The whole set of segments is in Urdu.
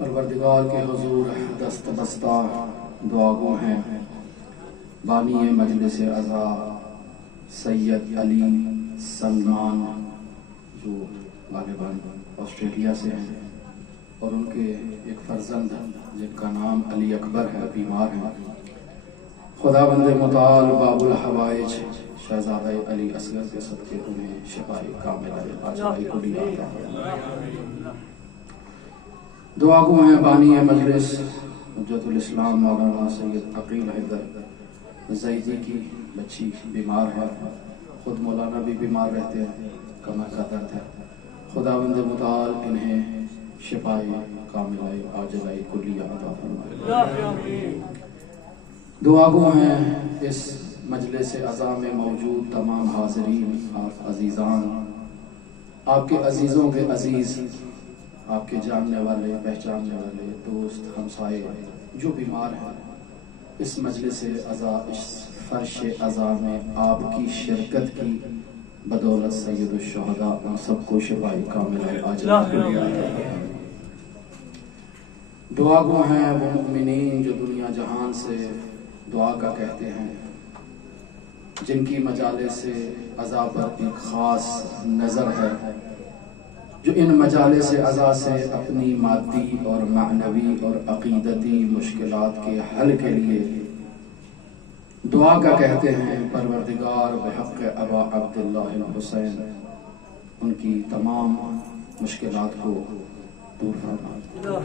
پروردگار کے حضور دست بستہ دعا گو ہیں بانی مجلس عزا سید علی سلمان جو غالباً آسٹریلیا سے ہیں، اور ان کے ایک فرزند جن کا نام علی اکبر ہے، بیمار ہیں۔ خدا بند متعال باب الحوائج شہزادہ علی اصغر کے صدقے انہیں شفائی کاملہ عاجلہ کلی عطا فرمائے۔ دعا گو ہیں بانی مجلس حجت الاسلام مولانا سید عقیل حیدر زیدی کی بچی بیمار ہے، خود مولانا بھی بیمار رہتے ہیں، کمر کا درد ہے۔ خدا بند متعال انہیں شفائی کاملہ عاجلہ کلی عطا فرمائے۔ دعا گو ہیں اس مجلس عزا میں موجود تمام حاضرین، آپ عزیزان، آپ کے عزیزوں کے عزیز، آپ کے جاننے والے پہچاننے والے دوست ہمسائے جو بیمار ہیں، اس مجلس عزا، اس فرش عزا میں آپ کی شرکت کی بدولت سید الشہداء ان سب کو شفائی کاملہ عاجلہ کلی عطا فرمائے۔ دعا گو ہیں وہ مؤمنین جو دنیا جہان سے دعا کا کہتے ہیں، جن کی مجالس عزا پر ایک خاص نظر ہے، جو ان مجالس عزا سے اپنی مادی اور معنوی اور عقیدتی مشکلات کے حل کے لیے دعا کا کہتے ہیں۔ پروردگار بحق ابا عبداللہ الحسین ان کی تمام مشکلات کو دور فرما۔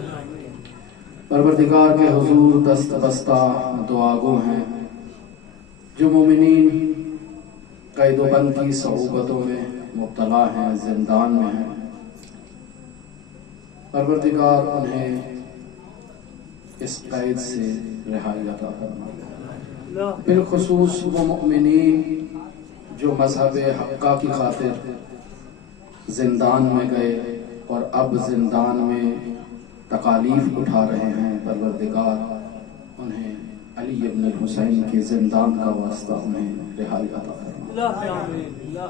پروردگار کے حضور دست بستہ دعا گو ہیں جو مومنین قید و بند کی صعوبتوں میں مبتلا ہیں، زندان میں ہیں، پروردگار انہیں اس قید سے رہائی عطا فرما۔ بالخصوص وہ مؤمنین جو مذہب حقہ کی خاطر زندان میں گئے اور اب زندان میں تکالیف اٹھا رہے ہیں، پروردگار انہیں علی ابن الحسین کے زندان کا واسطہ انہیں رہائی عطا فرما۔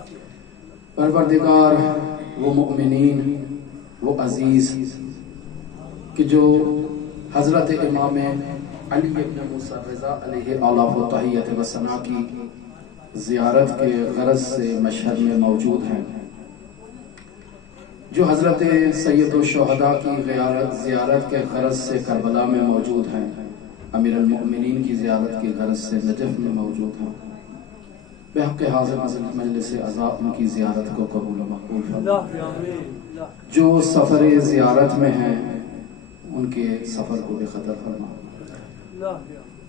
پروردگار وہ مؤمنین، وہ عزیز کہ جو حضرت امام علی ابن موسیٰ رضا علیہ آلاف و تحیت و ثنا کی زیارت کے غرض سے مشہد میں موجود ہیں، جو حضرت سید الشہداء کی زیارت کے غرض سے کربلا میں موجود ہیں، امیر المؤمنین کی زیارت کی غرض سے نجف میں موجود ہیں، بحق حاضر مجلس عزا ان کی زیارت کو قبول و مقبول فرما۔ جو سفر زیارت میں ہیں ان کے سفر کو بے خطر فرما۔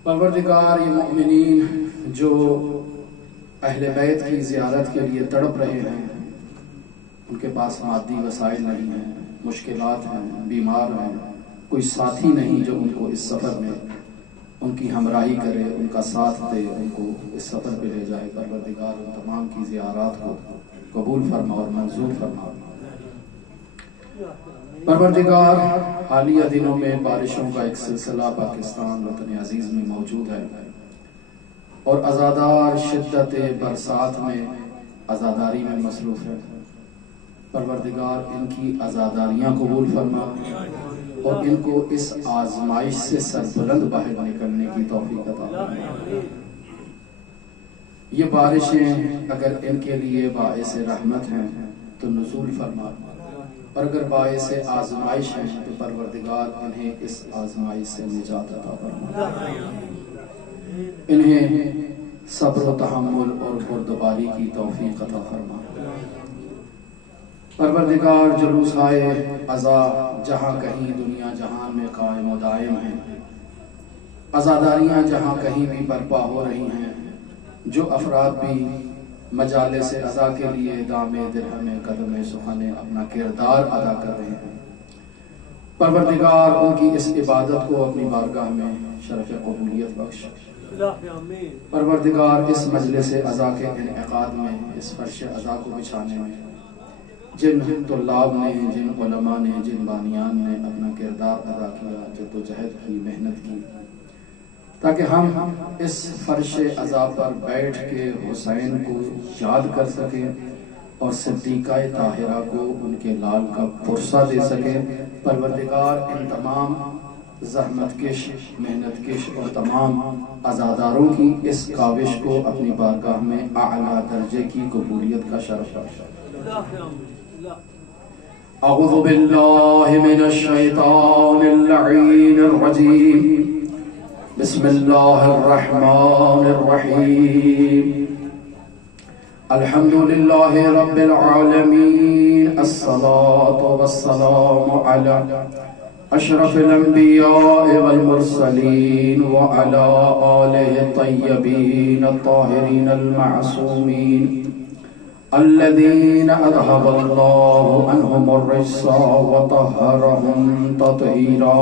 پروردگار یہ مؤمنین جو اہل بیت کی زیارت کے لیے تڑپ رہے ہیں، ان کے پاس مادی وسائل نہیں ہیں، مشکلات ہیں، بیمار ہیں، کوئی ساتھی نہیں جو ان کو اس سفر میں ان کی ہمراہی کرے، ان کا ساتھ دے، ان کو اس سفر پہ لے جائے، پروردگار ان تمام کی زیارات کو قبول فرما اور منظور فرما۔ پروردگار حالیہ دنوں میں بارشوں کا ایک سلسلہ پاکستان وطن عزیز میں موجود ہے، اور عزادار شدت برسات میں عزاداری میں مصروف ہے۔ پروردگار ان کی عزاداریاں قبول فرما اور ان کو اس آزمائش سے سربلند باہر نکلنے کی توفیق عطا فرما۔ یہ بارشیں اگر ان کے لیے باعث رحمت ہیں تو نزول فرما، اور اگر باعث آزمائش ہیں تو پروردگار انہیں اس آزمائش سے نجات عطا فرما۔ انہیں صبر و تحمل اور بردباری کی توفیق عطا فرما۔ پروردگار جلوسائے عزا جہاں کہیں دنیا جہان میں قائم و دائم ہیں، عزاداریاں جہاں کہیں بھی برپا ہو رہی ہیں، جو افراد بھی مجالس عزا کے لیے دام درہم قدم سخن اپنا کردار ادا کر رہے ہیں، پروردگار ان کی اس عبادت کو اپنی بارگاہ میں شرف قبولیت بخش۔ پروردگار اس مجلس عزا کے انعقاد میں، اس فرش عزا کو بچھانے میں جن طلاب نے، جن علماء نے، جن بانیان نے اپنا کردار ادا کیا، جدوجہد کی، محنت کی، تاکہ ہم اس فرش عزا پر بیٹھ کے حسین کو یاد کر سکیں اور صدیقہ طاہرہ کو ان کے لال کا پرسہ دے سکے۔ پروردگار ان تمام زحمت کش، محنت کش اور تمام عزاداروں کی اس کاوش کو اپنی بارگاہ میں اعلیٰ درجے کی قبولیت کا شرف بخشے۔ اعوذ باللہ من الشیطان اللعین الرجیم، بسم اللہ الرحمن الرحیم، الحمد للہ رب العالمین، الصلاة والسلام علی اشرف الانبیاء والمرسلین وعلی آلہ الطیبین الطاہرین المعصومین الذین اذہب اللہ عنہم الرجس وطہرہم تطہیرا۔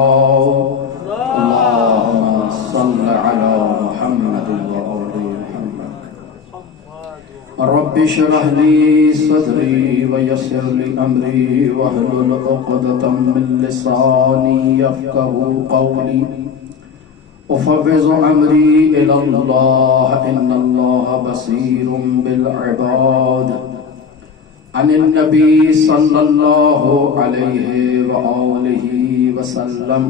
اللہم صل علی محمد وآل محمد۔ رب اشرح لي صدري ويسر لي امري واحلل عقدة من لساني يفقهوا قولي افوض امري الى الله ان الله بصير بالعباد۔ عن النبي صلى الله عليه وآله وسلم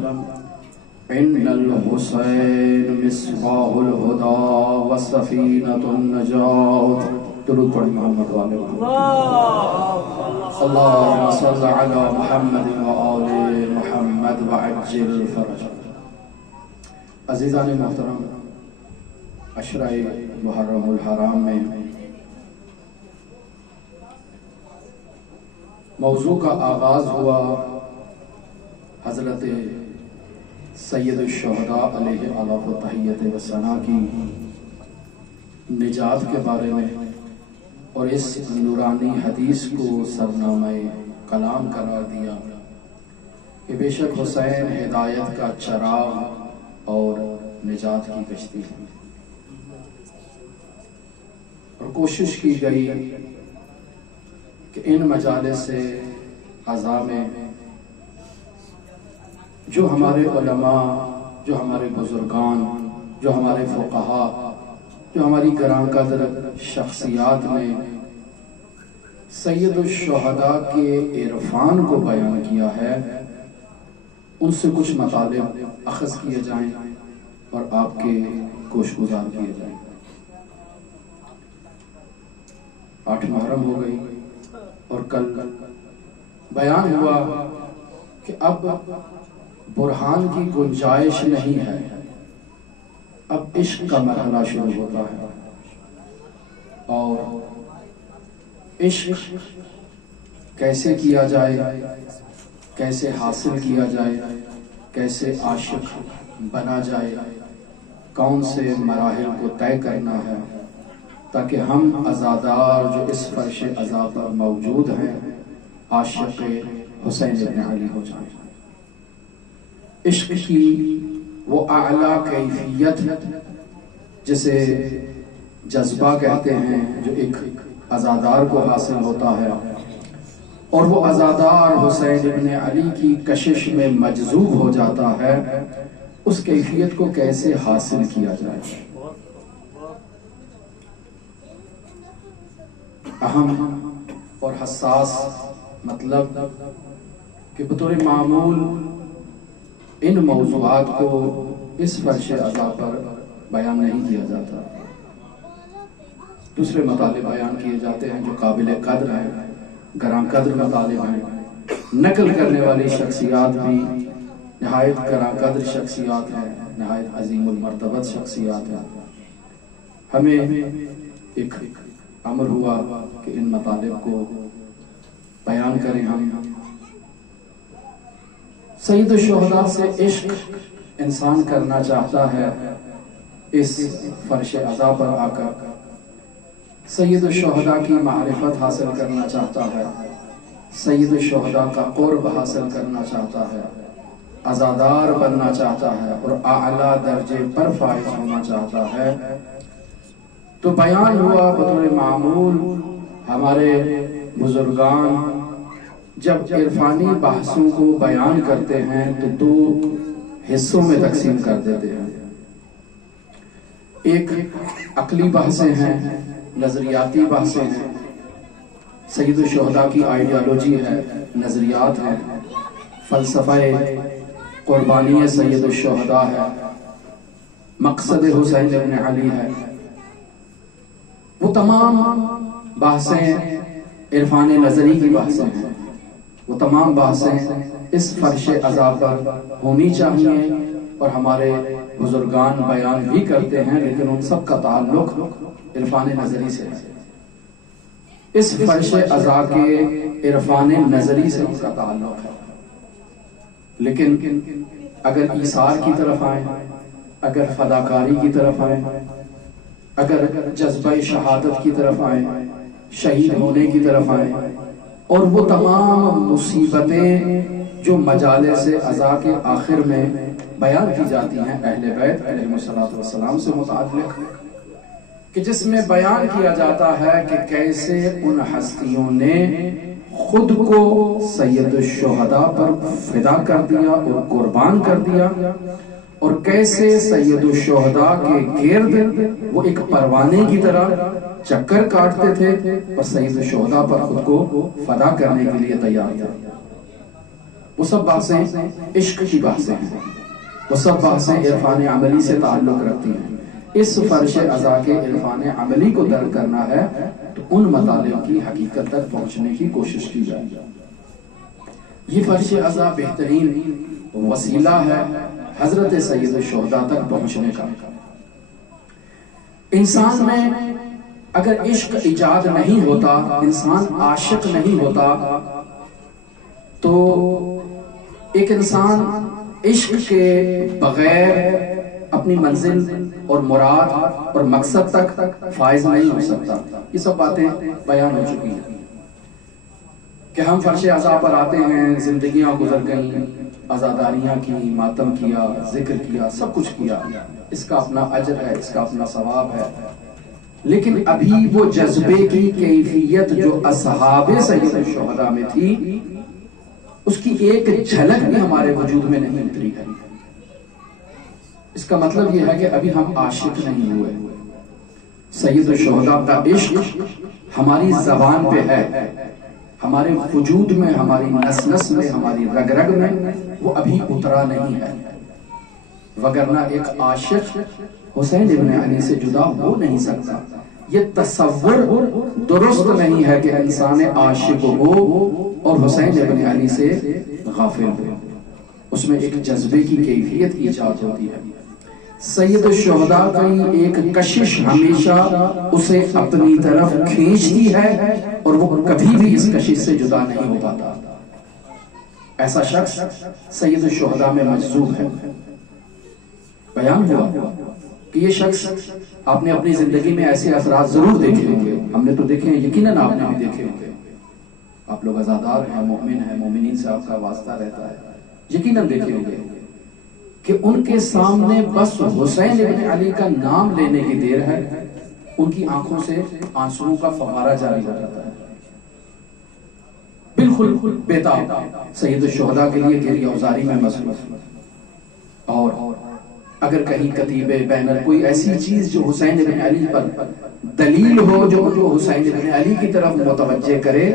ان الحسين مصباح الهدى وسفينة النجاة۔ درود پڑھ محمد والے اللہم صل علی محمد وآل محمد وعجل فرجہ۔ عزیزان محترم، عشرہ محرم الحرام میں موضوع کا آغاز ہوا حضرت سید الشہداء علیہ آلاف و تحیت و ثنا کی نجات کے بارے میں، اور اس نورانی حدیث کو سرنامہ کلام قرار دیا کہ بے شک حسین ہدایت کا چراغ اور نجات کی کشتی ہے، اور کوشش کی گئی کہ ان مجالس عزا میں جو ہمارے علماء، جو ہمارے بزرگان، جو ہمارے فقہاء، جو ہماری گراں قدر شخصیات نے سید الشہداء کے عرفان کو بیان کیا ہے، ان سے کچھ مطالب اخذ کیے جائیں اور آپ کے گوش گزار کیے جائیں۔ 8 محرم ہو گئی اور کل بیان ہوا کہ اب برہان کی گنجائش نہیں ہے، اب عشق کا مرحلہ شروع ہوتا ہے، اور عشق کیسے کیا جائے، کیسے حاصل کیا جائے، کیسے عاشق بنا جائے، کون سے مراحل کو طے کرنا ہے تاکہ ہم عزادار جو اس فرش عزا پر موجود ہیں عاشق حسین ابن علی ہو جائیں۔ عشق کی وہ اعلیٰ کیفیت جسے جذبہ کہتے ہیں جو ایک عزادار کو حاصل ہوتا ہے، اور وہ عزادار حسین ابن علی کی کشش میں مجذوب ہو جاتا ہے، اس کیفیت کو کیسے حاصل کیا جائے۔ اہم اور حساس مطلب کہ بطور معمول ان موضوعات کو اس فرش عزا پر بیان نہیں کیا جاتا، دوسرے مطالب بیان کیے جاتے ہیں جو قابل قدر ہیں، گراں قدر مطالب ہیں، نقل کرنے والی شخصیات بھی نہایت گراں قدر شخصیات ہیں، نہایت عظیم المرتبت شخصیات ہیں۔ ہمیں ایک امر ہوا کہ ان مطالب کو بیان کریں۔ ہم سید الشہداء سے عشق انسان کرنا چاہتا ہے، اس فرش عزا پر آ کر سید الشہداء کی معرفت حاصل کرنا چاہتا ہے، سید الشہداء کا قرب حاصل کرنا چاہتا ہے، عزادار بننا چاہتا ہے اور اعلیٰ درجے پر فائز ہونا چاہتا ہے۔ تو بیان ہوا بطور معمول ہمارے بزرگان جب عرفانی بحثوں کو بیان کرتے ہیں تو 2 حصوں میں تقسیم کر دیتے ہیں۔ ایک عقلی بحثیں ہیں، نظریاتی بحثیں ہیں، سید الشہداء کی آئیڈیالوجی ہے، نظریات ہیں، فلسفہ قربانی سید الشہداء ہے، مقصد حسین ابن علی ہے، وہ تمام بحثیں عرفان نظری کی بحثیں ہیں، وہ تمام بحثیں اس فرش عذاب پر ہونی چاہیے، اور ہمارے بزرگان بیان بھی کرتے ہیں، لیکن ان سب کا تعلق عرفان نظری سے ہے، اس فرش عذاب کے عرفان نظری سے ان کا تعلق ہے۔ لیکن اگر ایثار کی طرف آئیں، اگر فداکاری کی طرف آئیں، اگر جذبہ شہادت کی طرف آئیں، شہید ہونے کی طرف آئیں، اور وہ تمام مصیبتیں جو مجالس عزا کے آخر میں بیان کی جاتی ہیں اہل بیت علیہ السلام سے متعلق، کہ جس میں بیان کیا جاتا ہے کہ کیسے ان ہستیوں نے خود کو سید الشہداء پر فدا کر دیا اور قربان کر دیا، اور کیسے سید الشہداء کے گرد وہ ایک پروانے کی طرح چکر کاٹتے تھے اور سید الشہداء پر خود کو فدا کرنے کے لیے تیار تھے۔ وہ سب بحثیں عشق کی بحثیں ہیں، وہ سب بحثیں عرفان عملی سے تعلق رکھتی ہیں۔ اس فرش عزا کے عرفان عملی کو درک کرنا ہے تو ان مطالب کی حقیقت تک پہنچنے کی کوشش کی جائے۔ یہ فرش عزا بہترین وسیلہ ہے حضرت سید الشہداء تک پہنچنے کا۔ انسان میں اگر عشق ایجاد نہیں ہوتا، انسان عاشق نہیں ہوتا، تو ایک انسان عشق کے بغیر اپنی منزل اور مراد اور مقصد تک فائز نہیں ہو سکتا۔ یہ سب باتیں بیان ہو چکی ہیں کہ ہم فرش عزا پر آتے ہیں، زندگیاں گزر گئیں، عزاداریاں کی، ماتم کیا، ذکر کیا، سب کچھ کیا، اس کا اپنا اجر ہے، اس کا اپنا ثواب ہے، لیکن ابھی وہ جذبے کی کیفیت جو اصحاب سید الشہداء میں تھی، اس کی ایک جھلک بھی ہمارے وجود میں نہیں اتری ہے۔ اس کا مطلب یہ ہے کہ ابھی ہم عاشق نہیں ہوئے۔ سید الشہداء کا عشق ہماری زبان پہ ہے، ہمارے وجود میں، ہماری نس نس میں، ہماری رگ رگ میں وہ ابھی اترا نہیں ہے، وگرنہ ایک عاشق حسین ابن علی سے جدا ہو نہیں سکتا۔ یہ تصور درست نہیں ہے کہ انسان عاشق ہو اور حسین ابن علی سے غافل ہو، اس میں ایک جذبے کی کیفیت ایجاد ہوتی ہے۔ سید الشہداء کی ایک کشش ہمیشہ اسے اپنی طرف کھینچتی ہے اور وہ کبھی بھی اس کشش سے جدا نہیں ہو پاتا۔ ایسا شخص سید الشہداء میں مجذوب ہے۔ بیان ہوا کہ یہ شخص، آپ نے اپنی زندگی میں ایسے افراد ضرور دیکھے ہوں گے، ہم نے تو دیکھے ہیں، یقیناً آپ نے بھی دیکھے ہوں گے، آپ لوگ عزادار ہیں، مومن ہیں، مومنین سے آپ کا واسطہ رہتا ہے، یقیناً دیکھے ہوں گے کہ ان کے سامنے بس حسین ابن علی کا نام لینے کی دیر ہے، ان کی آنکھوں سے آنسوؤں کا فوارہ جاری ہو جاتا ہے، بالکل بےتاب سید الشہداء کے لیے گریہ اوزاری میں مصروف۔ اور اگر کہیں کتیبے بینر کوئی ایسی چیز جو حسین ابن علی پر دلیل ہو، جو ان کو حسین ابن علی کی طرف متوجہ کرے،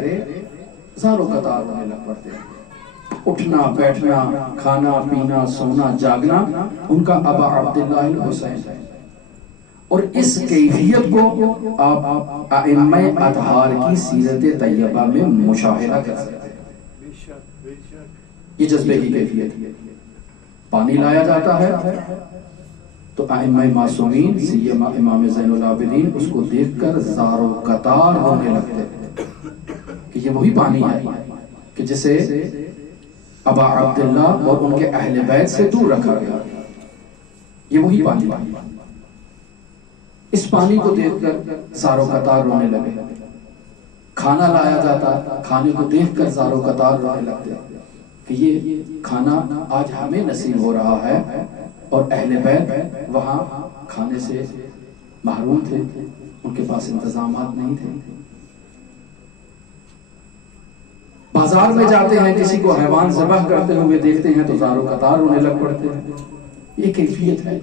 زاروں قطار ہونے لگ پڑتے ہیں۔ اٹھنا بیٹھنا، کھانا پینا، سونا جاگنا ان کا ابا عبداللہ الحسین ہے، اور اس کیفیت کو آپ ائمہ اطہار کی سیرت طیبہ میں مشاہدہ کر سکتے ہیں۔ یہ جذبے کی کیفیت ہے۔ پانی لایا جاتا ہے تو ائمہ معصومین سیما امام زین العابدین اس کو دیکھ کر زار و قطار ہونے لگتے ہیں کہ یہ وہی پانی ہے کہ جسے ابا عبداللہ اور ان کے اہل بیت سے دور رکھا گیا، یہ وہی پانی ہے۔ اس پانی کو دیکھ کر زار و قطار رونے لگے۔ کھانا لایا جاتا، کھانے کو دیکھ کر زار و قطار رونے لگتے کہ یہ کھانا آج ہمیں نصیب ہو رہا ہے، اور اہل بیت وہاں کھانے سے محروم تھے، ان کے پاس انتظامات نہیں تھے۔ بازار میں جاتے ہیں، کسی کو حیوان ذبح کرتے ہوئے دیکھتے ہیں تو زار و قطار ہونے لگ پڑتے ہیں۔ یہ کیفیت ہے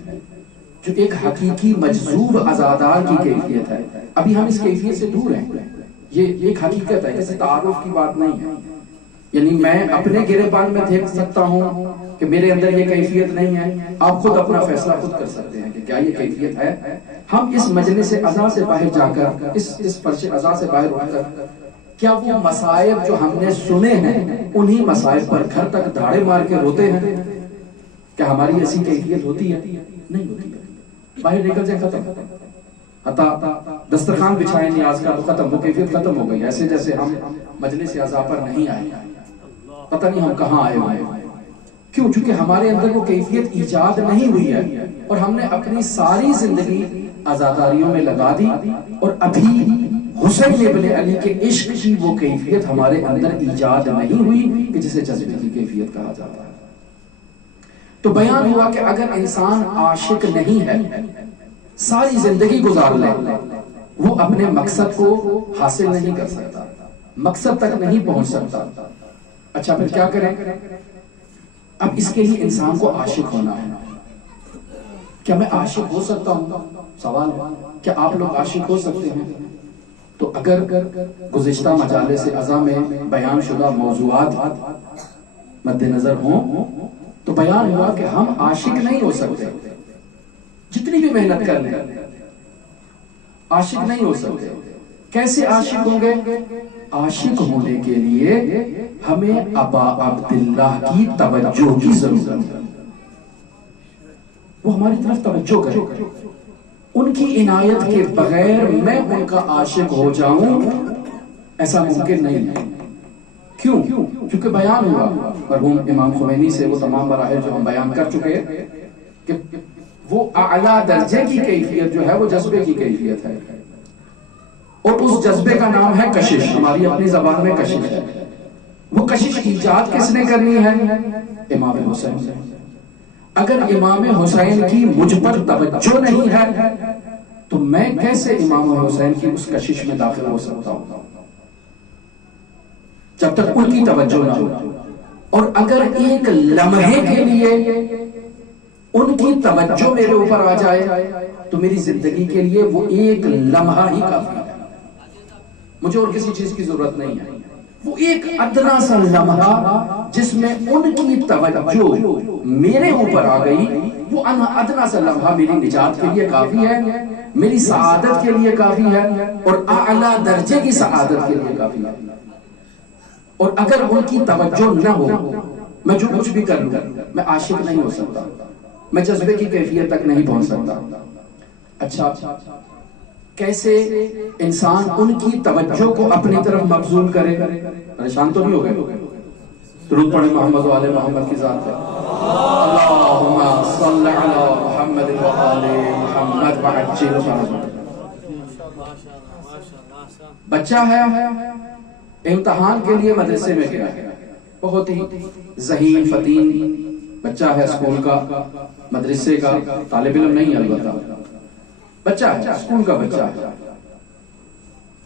جو ایک حقیقی مجذوب عزادار کی کیفیت ہے۔ ابھی ہم اس کیفیت سے دور ہیں، یہ ایک حقیقت ہے، کسی تعارف کی بات نہیں ہے. یعنی میں اپنے گریبان میں دیکھ سکتا ہوں کہ میرے اندر یہ کیفیت نہیں ہے، آپ خود اپنا فیصلہ خود کر سکتے ہیں کہ کیا یہ کیفیت ہے. ہم اس مجلس عزا سے باہر جا کر، اس فرش عزا سے باہر اٹھ کر، کیا وہ مصائب جو ہم نے سنے ہیں انہی مصائب پر گھر تک دھاڑے مار کے روتے ہیں؟ کیا ہماری ایسی کیفیت ہوتی ہے؟ نہیں ہوتی ہے. باہر نکل جائے ختم، حتیٰ دسترخوان بچھائے نیاز کا تو ختم، وہ کیفیت ختم ہو گئی. ایسے جیسے ہم مجلس عزا پر نہیں آئے، پتہ نہیں ہم کہاں آئے ہوئے. کیوں؟ چونکہ ہمارے اندر وہ کیفیت ایجاد نہیں ہوئی ہے، اور ہم نے اپنی ساری زندگی عزاداریوں میں لگا دی، اور ابھی حسین ابن علی کے عشق کی وہ کیفیت ہمارے اندر ایجاد نہیں ہوئی کہ جسے جذبے کی کیفیت کہا جاتا ہے. تو بیان ہوا کہ اگر انسان عاشق نہیں ہے، ساری زندگی گزار لے، وہ اپنے مقصد کو حاصل نہیں کر سکتا، مقصد تک نہیں پہنچ سکتا. اچھا پھر کیا کریں؟ اب اس کے لیے انسان کو عاشق ہونا ہے. کیا میں عاشق ہو سکتا ہوں؟ سوال ہے. کیا آپ لوگ عاشق ہو سکتے ہیں؟ تو اگر گزشتہ مجالس عزا میں بیان شدہ موضوعات مد نظر ہوں تو بیان ہوا کہ ہم عاشق نہیں ہو سکتے، جتنی بھی محنت کر لیں عاشق نہیں ہو سکتے. کیسے عاشق ہوں گے؟ عاشق ہونے کے لیے ہمیں ابا عبداللہ کی توجہ کی ضرورت ہے. وہ ہماری طرف توجہ کرے. ان کی عنایت کے بغیر میں ان کا عاشق ہو جاؤں ایسا ممکن نہیں ہے. کیوں؟ کیونکہ بیان ہوا مرحوم امام خمینی سے وہ تمام مراحل جو ہم بیان کر چکے ہیں کہ وہ اعلیٰ درجے کی کیفیت جو ہے وہ جذبے کی کیفیت ہے، اور اس جذبے کا نام ہے کشش. ہماری اپنی زبان میں کشش ہے. وہ کشش ایجاد کس نے کرنی ہے؟ امام حسین. اگر امام حسین کی مجھ پر توجہ نہیں ہے تو میں کیسے امام حسین کی اس کشش میں داخل ہو سکتا ہوں جب تک ان کی توجہ نہ ہو. اور اگر ایک لمحے کے لیے ان کی توجہ میرے اوپر آ جائے تو میری زندگی کے لیے وہ ایک لمحہ ہی کافی ہے، مجھے اور کسی چیز کی ضرورت نہیں ہے. وہ ایک ادنا سا لمحہ جس میں ان کی توجہ میرے اوپر آ گئی، وہ ادنا سا لمحہ میری نجات کے لیے کافی ہے، میری سعادت کے لیے کافی ہے، اور اعلیٰ درجے کی سعادت کے لیے کافی ہے. اور اگر ان کی توجہ نہ ہو، میں جو کچھ بھی کر لوں میں عاشق نہیں ہو سکتا، میں جذبے کی کیفیت تک نہیں پہنچ سکتا. اچھا کیسے انسان ان کی توجہ کو اپنی طرف مبذول کرے؟ پریشان تو نہیں ہو گئے؟ درود پڑھیں محمد و آل محمد کی ذات پہ. اللہم صل علی محمد و آل محمد وعجل فرجہ. بچہ ہے، امتحان کے لیے مدرسے میں گیا ہے، بہت ہی ذہین فتین بچہ ہے، اسکول کا مدرسے کا طالب علم نہیں ہے، البتہ بچہ ہے، اسکول کا بچہ ہے.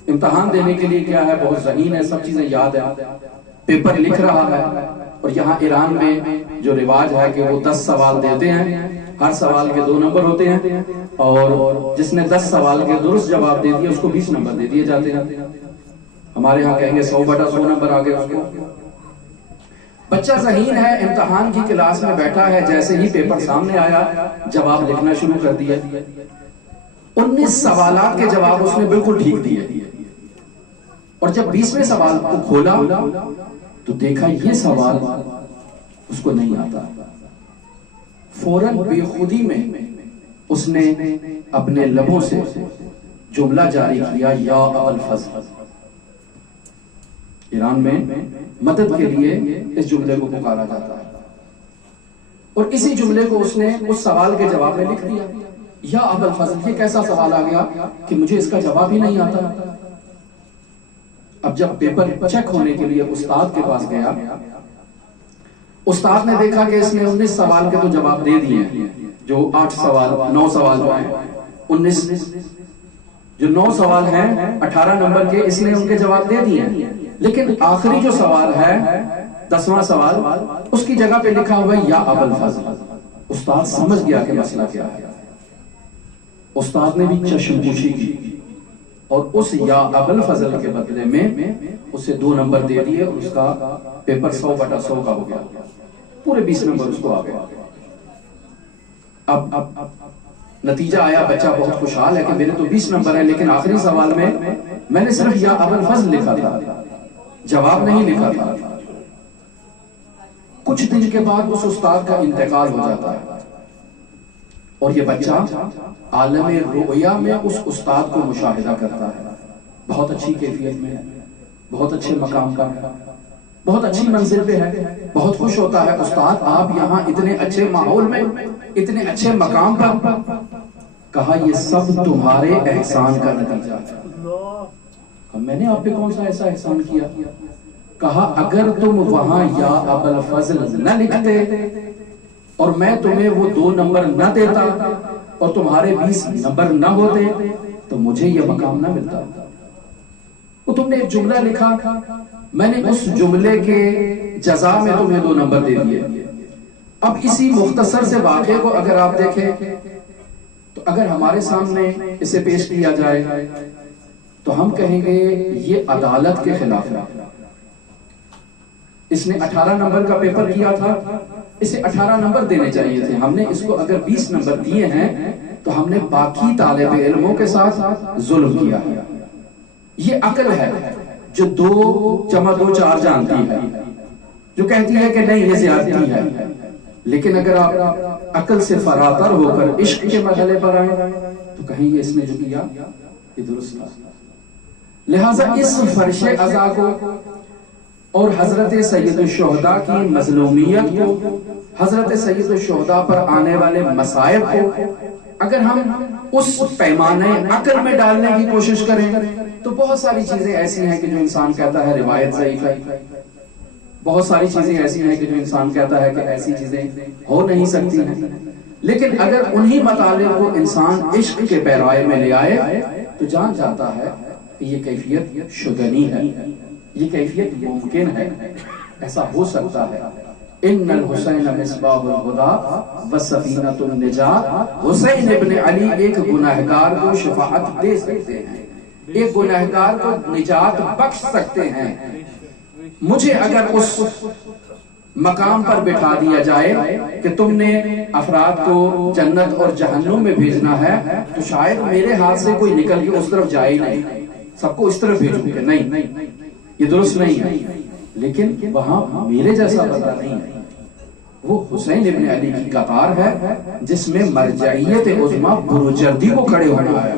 امتحان دینے کے لیے کیا ہے، بہت ذہین ہے، سب چیزیں یاد ہے، پیپر لکھ رہا ہے. اور یہاں ایران میں جو رواج ہے کہ وہ 10 سوال دیتے ہیں، ہر سوال کے 2 نمبر ہوتے ہیں، اور جس نے 10 سوال کے درست جواب دے دیے اس کو 20 نمبر دے دیے جاتے ہیں. ہمارے ہاں کہیں گے 100/100 نمبر آگے اس کو. بچہ ذہین ہے، امتحان کی کلاس میں بیٹھا ہے، جیسے ہی پیپر سامنے آیا جواب لکھنا شروع کر دیا. 19 سوالات کے جواب اس نے بالکل ٹھیک دیے، اور جب 20ویں سوال کو کھولا تو دیکھا یہ سوال اس کو نہیں آتا. فوراً بے خودی میں اس نے اپنے لبوں سے جملہ جاری کیا، یا ابا الفضل. ایران میں مدد کے لیے اس جملے کو پکارا جاتا ہے، اور اسی جملے کو اس نے اس سوال کے جواب میں لکھ دیا. یا ابا الفضل، یہ کیسا سوال آ گیا کہ مجھے اس کا جواب ہی نہیں آتا. اب جب پیپر چیک ہونے کے لیے استاد کے پاس گیا، استاد نے دیکھا کہ اس نے 19 سوال کے تو جواب دے دیے ہیں، جو 9 سوال جو ہیں 19 جو 9 سوال ہیں 18 نمبر کے، اس نے ان کے جواب دے دیے ہیں، لیکن آخری جو سوال ہے 10واں سوال، اس کی جگہ پہ لکھا ہوا ہے یا ابا الفضل. استاد سمجھ گیا کہ مسئلہ کیا ہے. استاد نے بھی چشم پوشی کی، اور اس یا ابل فضل کے بدلے میں اسے 2 نمبر دے دیے اور اس کا پیپر 100/100 کا ہو گیا، پورے 20 نمبر اس کو آ گیا۔ اب نتیجہ آیا، بچہ بہت خوشحال ہے کہ میرے تو 20 نمبر ہیں، لیکن آخری سوال میں نے صرف یا ابل فضل لکھا تھا، جواب نہیں لکھا تھا۔ کچھ دن کے بعد اس استاد کا انتقال ہو جاتا ہے اور یہ بچہ عالم رؤیا میں اس استاد کو مشاہدہ کرتا ہے، بہت اچھی کیفیت میں ہے، بہت اچھے مقام پر ہے، بہت اچھی منزل پہ ہے، بہت خوش ہوتا ہے، استاد آپ یہاں اتنے اچھے ماحول میں، اتنے اچھے مقام پر۔ کہا یہ سب تمہارے احسان کا نتیجہ ہے۔ میں نے آپ پہ کون سا ایسا احسان کیا؟ کہا اگر تم وہاں یا ابل فضل نہ لکھتے اور میں تمہیں وہ 2 نمبر نہ دیتا اور تمہارے 20 نمبر نہ ہوتے تو مجھے یہ مقام نہ ملتا۔ وہ تم نے ایک جملہ لکھا، میں نے اس جملے کے جزا میں تمہیں 2 نمبر دے دیے۔ اب اسی مختصر سے واقعے کو اگر آپ دیکھیں تو اگر ہمارے سامنے اسے پیش کیا جائے تو ہم کہیں گے یہ عدالت کے خلاف ہے۔ اس نے 18 نمبر کا پیپر کیا تھا، اسے 18 نمبر دینے چاہیے تھے، ہم نے اس کو اگر 20 نمبر دیے ہیں تو ہم نے باقی طالب علموں کے ساتھ ظلم کیا ہے۔ یہ عقل ہے جو 2 + 2 4 جانتی ہے، جو کہتی ہے کہ نہیں یہ زیادتی ہے، لیکن اگر آپ عقل سے فراتر ہو کر عشق کے مرحلے پر آئیں تو کہیں یہ اس نے جو کیا یہ درست تھا۔ لہٰذا اس فرش عزا کو اور حضرت سید الشہداء کی مظلومیت کو، حضرت سید الشہداء پر آنے والے مصائب کو اگر ہم اس پیمانے عقل میں ڈالنے کی کوشش کریں تو بہت ساری چیزیں ایسی ہیں کہ جو انسان کہتا ہے روایت ضعیف ہے، بہت ساری چیزیں ایسی ہیں کہ جو انسان کہتا ہے کہ ایسی چیزیں ہو نہیں سکتی ہیں، لیکن اگر انہی مطالب کو انسان عشق کے پیرائے میں لے آئے تو جان جاتا ہے کہ یہ کیفیت شدنی ہے، یہ کیفیت ممکن ہے، ایسا ہو سکتا ہے۔ ان الحسین مصباح الہدی وسفینۃ النجات، حسین ابن علی ایک گناہگار کو شفاعت دے سکتے ہیں، ایک گناہگار کو نجات بخش سکتے ہیں۔ مجھے اگر اس مقام پر بٹھا دیا جائے کہ تم نے افراد کو جنت اور جہنم میں بھیجنا ہے تو شاید میرے ہاتھ سے کوئی نکل کے اس طرف جائے نہیں، سب کو اس طرف بھیجوں گے، نہیں یہ درست نہیں ہے، لیکن وہاں میرے جیسا بندہ نہیں ہے، وہ حسین ابن علی کی قطار ہے جس میں مرجعیت عظمیٰ بروجردی کو کھڑے ہونا ہے۔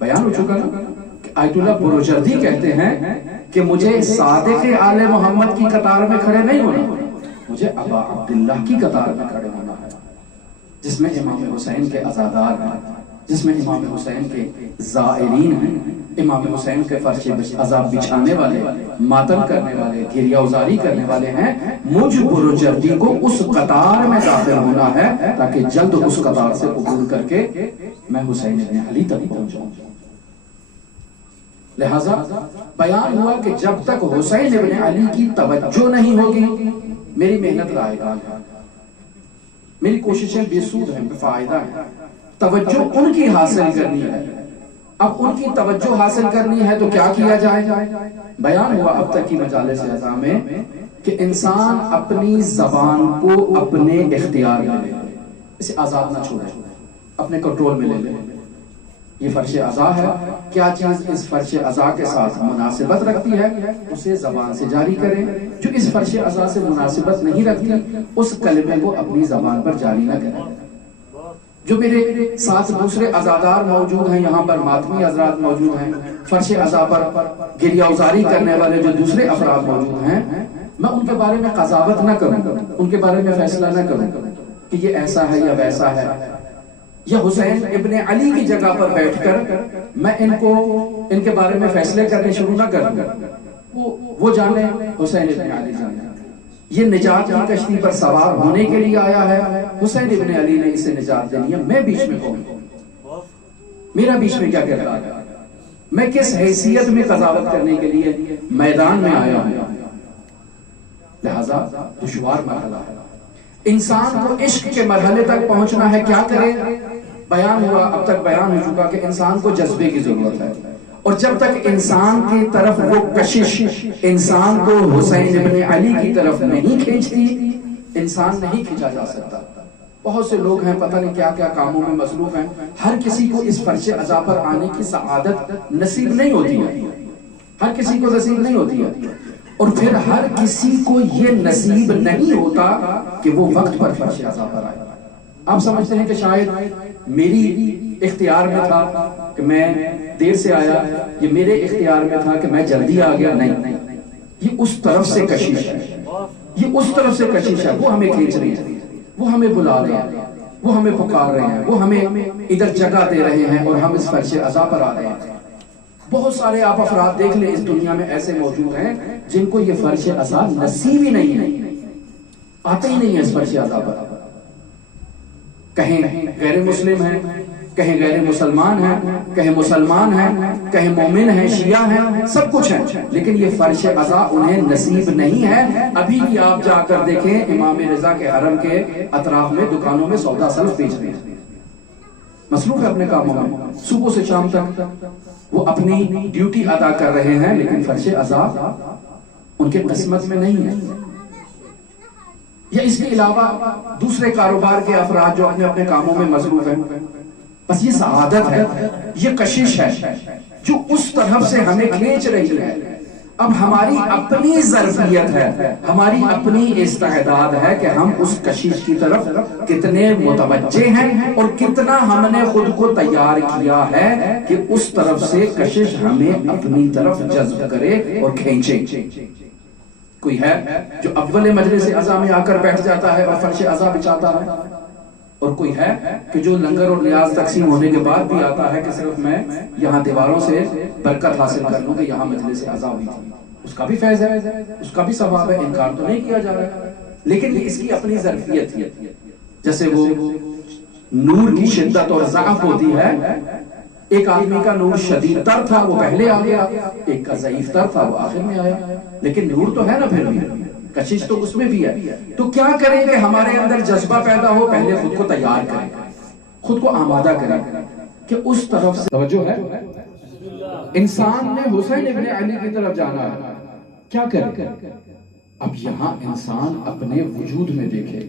بیان ہو چکا نا کہ آیت اللہ بروجردی کہتے ہیں کہ مجھے صادق آل محمد کی قطار میں کھڑے نہیں ہونا، مجھے ابا عبداللہ کی قطار میں کھڑے ہونا ہے، جس میں امام حسین کے عزادار ہیں، جس میں امام حسین کے زائرین ہیں، امام حسین کے فرش عذاب بچھانے والے، ماتم کرنے والے، گریہ ازاری کرنے والے ہیں۔ مجھ بروجردی کو اس قطار میں داخل ہونا ہے تاکہ جلد اس قطار سے عبور کر کے میں حسین ابن علی تک پہنچوں۔ لہذا بیان ہوا کہ جب تک حسین ابن علی کی توجہ نہیں ہوگی میری محنت رائے گا، میری کوششیں بے سود ہیں، بے فائدہ ہیں۔ توجہ ان کی حاصل کرنی ہے، اب ان کی توجہ حاصل کرنی ہے تو کیا کیا جائے؟ بیان ہوا اب تک کی مجالس اعظام میں کہ انسان اپنی زبان کو اپنے اختیار میں لے، اسے آزاد نہ چھوڑے، اپنے کنٹرول میں لے لے۔ یہ فرش عزا ہے، کیا چیز اس فرش عزا کے ساتھ مناسبت رکھتی ہے اسے زبان سے جاری کریں، جو اس فرش عزا سے مناسبت نہیں رکھتی اس کلمے کو اپنی زبان پر جاری نہ کریں۔ جو میرے ساتھ دوسرے عزادار موجود ہیں، یہاں پر ماتمی حضرات موجود ہیں، فرش عزا پر گریہ ازاری کرنے والے جو دوسرے افراد موجود ہیں، میں ان کے بارے میں قضاوت نہ کروں، ان کے بارے میں فیصلہ نہ کروں کہ یہ ایسا ہے یا ویسا ہے، یا حسین ابن علی کی جگہ پر بیٹھ کر میں ان کے بارے میں فیصلے کرنے شروع نہ کروں۔ وہ جانے، حسین ابن علی جانے، یہ نجات کی کشتی پر سوار ہونے کے لیے آیا ہے، حسین ابن علی نے اسے نجات دینی ہے، میں بیچ میں کون ہوں؟ میرا بیچ میں کیا کہتا ہے؟ میں کس حیثیت میں قضاوت کرنے کے لیے میدان میں آیا ہوں؟ لہذا دشوار مرحلہ ہے، انسان کو عشق کے مرحلے تک پہنچنا ہے، کیا کرے؟ بیان ہوا اب تک بیان ہو چکا کہ انسان کو جذبے کی ضرورت ہے، اور جب تک انسان کی طرف وہ کشش انسان کو حسین ابن علی کی طرف نہیں کھینچتی، انسان نہیں کھینچا جا سکتا۔ بہت سے لوگ ہیں پتہ نہیں کیا کیا کاموں میں مصروف ہیں، ہر کسی کو اس فرش عزا پر آنے کی سعادت نصیب نہیں ہوتی ہے، ہر کسی کو نصیب نہیں ہوتی ہے، اور پھر ہر کسی کو یہ نصیب نہیں ہوتا کہ وہ وقت پر فرش عزا پر آئے۔ آپ سمجھتے ہیں کہ شاید میری اختیار میں تھا کہ میں دیر سے آیا، یہ میرے اختیار میں تھا کہ میں جلدی آ گیا؟ نہیں، یہ اس طرف سے کشش ہے، یہ اس طرف سے کشش ہے، وہ ہمیں کھینچ رہی ہے، وہ ہمیں بلا رہے ہیں، وہ ہمیں پکار رہے ہیں، وہ ہمیں ادھر جگہ دے رہے ہیں، اور ہم اس فرش عزا پر آ رہے ہیں۔ بہت سارے آپ افراد دیکھ لیں اس دنیا میں ایسے موجود ہیں جن کو یہ فرش عزا نصیب ہی نہیں ہے، آتے ہی نہیں ہے اس فرش عزا پر۔ کہیں غیر مسلم ہیں، کہیں غیر مسلمان ہیں، کہیں مسلمان ہیں، کہیں مومن ہیں، شیعہ ہیں، سب کچھ ہیں، لیکن یہ فرش عزا انہیں نصیب نہیں ہے۔ ابھی بھی آپ جا کر دیکھیں امام رضا کے حرم کے اطراف میں دکانوں میں سودا سلف بیچ رہے ہیں، مصروف ہے اپنے کاموں میں، صبح سے شام تک وہ اپنی ڈیوٹی ادا کر رہے ہیں، لیکن فرش عزا ان کے قسمت میں نہیں ہے۔ یا اس کے علاوہ دوسرے کاروبار کے افراد جو اپنے اپنے کاموں میں مصروف ہیں، بس یہ سعادت ہے، یہ کشش ہے جو اس طرف سے ہمیں کھینچ رہی ہے۔ اب ہماری اپنی ظرفیت ہے، ہماری اپنی استعداد ہے کہ ہم اس کشش کی طرف کتنے متوجہ ہیں اور کتنا ہم نے خود کو تیار کیا ہے کہ اس طرف سے کشش ہمیں اپنی طرف جذب کرے اور کھینچے۔ کوئی ہے جو اول مجلس عزا میں آ کر بیٹھ جاتا ہے اور فرش عزا بچھاتا ہے، اور کوئی ہے کہ جو لنگر اور نیاز تقسیم ہونے کے بعد بھی آتا ہے کہ صرف میں یہاں دیواروں سے برکت حاصل کر لوں کہ یہاں مجلس عزا ہوئی تھی۔ اس کا بھی فیض ہے، اس کا بھی ثواب ہے، انکار تو نہیں کیا جا رہا، لیکن یہ اس کی اپنی ظرفیت ہے۔ جیسے وہ نور کی شدت اور ضعف ہوتی ہے، ایک آدمی کا نور شدید تر تھا وہ پہلے آ گیا، ایک کا ضعیف تر تھا وہ آخر میں آیا، لیکن نور تو ہے نا، پھر بھی کشش تو اس میں بھی ہے۔ تو کیا کریں کہ ہمارے اندر جذبہ پیدا ہو، پہلے خود کو تیار کریں، خود کو آمادہ کریں کہ اس طرف سے توجہ ہے۔ انسان نے حسین ابن علی کی طرف جانا ہے، کیا کرے؟ اب یہاں انسان اپنے وجود میں دیکھے،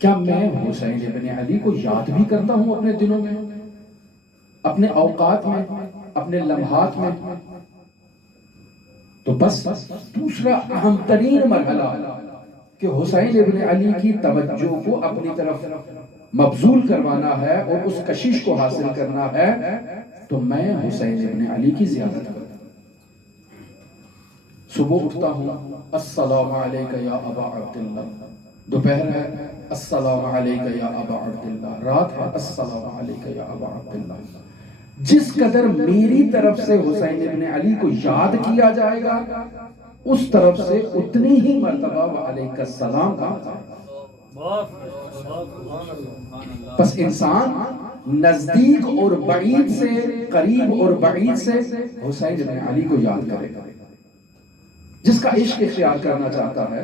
کیا میں حسین ابن علی کو یاد بھی کرتا ہوں اپنے دلوں میں، اپنے اوقات میں، اپنے لمحات میں؟ تو بس دوسرا اہم ترین مرحلہ کہ حسین ابن علی کی توجہ کو اپنی طرف مبذول کروانا ہے اور اس کشش کو حاصل کرنا ہے، تو میں حسین ابن علی کی زیارت کرتا ہوں۔ صبح اٹھتا ہوں، السلام علیکہ یا ابا عبداللہ، دوپہر ہے السلام علیکہ یا ابا عبداللہ، رات ہے السلام علیکہ یا ابا عبداللہ۔ جس قدر میری طرف سے حسین ابن علی کو یاد کیا جائے گا، اس طرف سے اتنی ہی مرتبہ وعلیکہ السلام کہا جائے گا۔ بس انسان نزدیک اور بعید سے، قریب اور بعید سے حسین ابن علی کو یاد کرے گا۔ جس کا عشق اختیار کرنا چاہتا ہے،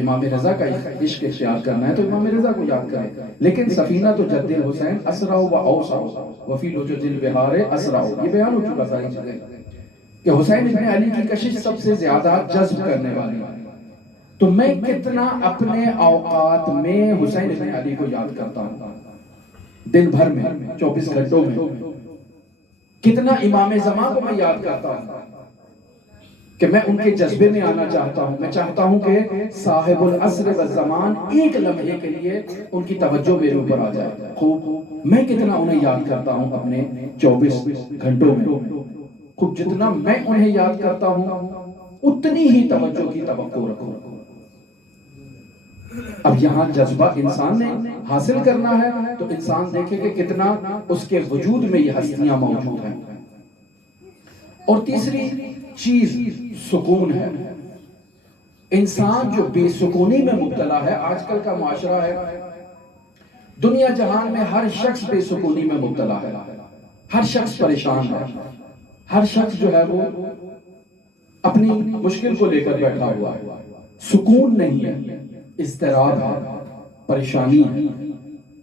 امام رضا کا عشق اختیار کرنا ہے تو امام رضا کو یاد کرے، لیکن سفینہ تو جد الحسین اسرع و اوسع وفی لجج البحار اسرع، یہ بیان ہو چکا ساری چیزیں کہ حسین ابن علی کی کشش سب سے زیادہ جذب کرنے والی ہے۔ تو میں کتنا اپنے اوقات میں حسین ابن علی کو یاد کرتا ہوں، دن بھر میں 24 گھنٹوں میں کتنا امام زمان کو میں یاد کرتا ہوں کہ میں ان کے جذبے میں آنا چاہتا ہوں۔ میں چاہتا ہوں کہ صاحب العصر والزمان ایک لمحے کے لیے ان کی توجہ میرے اوپر آ جائے۔ خوب میں کتنا انہیں یاد کرتا ہوں اپنے 24 گھنٹوں میں، خوب جتنا میں انہیں یاد کرتا ہوں اتنی ہی توجہ کی توقع رکھوں۔ اب یہاں جذبہ انسان نے حاصل کرنا ہے تو انسان دیکھے کہ کتنا اس کے وجود میں یہ ہستیاں موجود ہیں۔ اور تیسری چیز سکون ہے۔ انسان جو بے سکونی میں مبتلا ہے، آج کل کا معاشرہ ہے، دنیا جہان میں ہر شخص بے سکونی میں مبتلا ہے، ہر شخص پریشان ہے، ہر شخص جو ہے وہ اپنی مشکل کو لے کر بیٹھا ہوا ہے، سکون نہیں ہے، اضطراب ہے، پریشانی ہے۔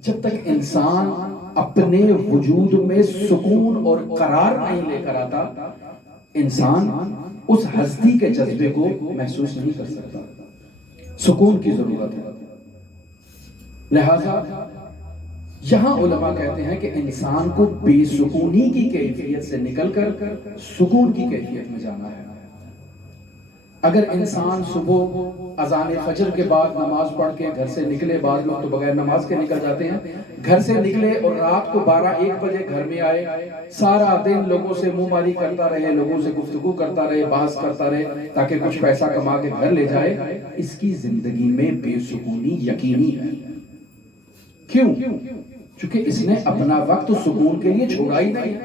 جب تک انسان اپنے وجود میں سکون اور قرار نہیں لے کر آتا، انسان اس ہستی کے جذبے کو محسوس نہیں کر سکتا۔ سکون کی ضرورت ہے۔ لہذا یہاں علماء کہتے ہیں کہ انسان کو بے سکونی کی کیفیت سے نکل کر سکون کی کیفیت میں جانا ہے۔ اگر انسان صبح اذان فجر کے بعد نماز پڑھ کے گھر سے نکلے، بعض لوگ تو بغیر نماز کے نکل جاتے ہیں، گھر سے نکلے اور رات کو 12-1 بجے گھر میں آئے، سارا دن لوگوں سے منہ ماری کرتا رہے، لوگوں سے گفتگو کرتا رہے، بحث کرتا رہے تاکہ کچھ پیسہ کما کے گھر لے جائے، اس کی زندگی میں بے سکونی یقینی ہے۔ کیوں؟ چونکہ اس نے اپنا وقت سکون کے لیے چھوڑا ہی نہیں،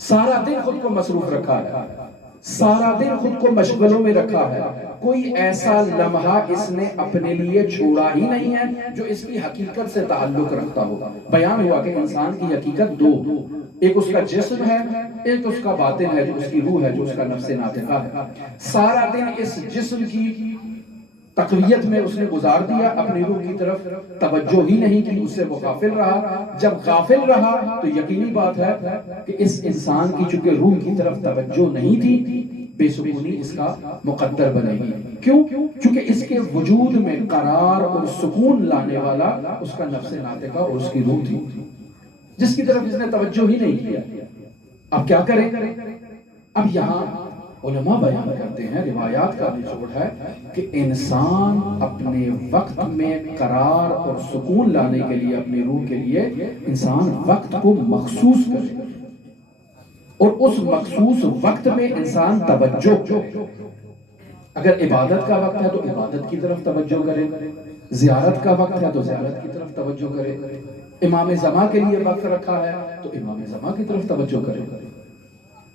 سارا دن خود کو مصروف رکھا ہے، سارا دن خود کو مشغلوں میں رکھا ہے، کوئی ایسا لمحہ اس نے اپنے لیے چھوڑا ہی نہیں ہے جو اس کی حقیقت سے تعلق رکھتا ہو۔ بیان ہوا کہ انسان کی حقیقت دو، ایک اس کا جسم ہے، ایک اس کا باطن ہے جو اس کی روح ہے، جو اس کا نفس ناطقہ ہے۔ سارا دن اس جسم کی تقویت میں اس نے گزار دیا، اپنی روح کی طرف توجہ ہی نہیں کی، اس سے وہ غافل رہا۔ جب غافل رہا تو یقینی بات ہے کہ اس انسان کی چونکہ روح کی طرف توجہ نہیں تھی، بے سکونی اس کا مقدر بنے گی۔ کیوں؟ چونکہ اس کے وجود میں قرار اور سکون لانے والا اس کا نفس ناطقہ اور اس کی روح تھی، جس کی طرف اس نے توجہ ہی نہیں کیا۔ اب کیا کریں؟ اب یہاں علماء بیان کرتے ہیں، روایات کا نچوڑ ہے کہ انسان اپنے وقت میں قرار اور سکون لانے کے لیے، اپنی روح کے لیے انسان وقت کو مخصوص کرے، اور اس مخصوص وقت میں انسان توجہ کرے۔ اگر عبادت کا وقت ہے تو عبادت کی طرف توجہ کرے، زیارت کا وقت ہے تو زیارت کی طرف توجہ کرے، امام زمان کے لیے وقت رکھا ہے تو امام زمان کی طرف توجہ کرے،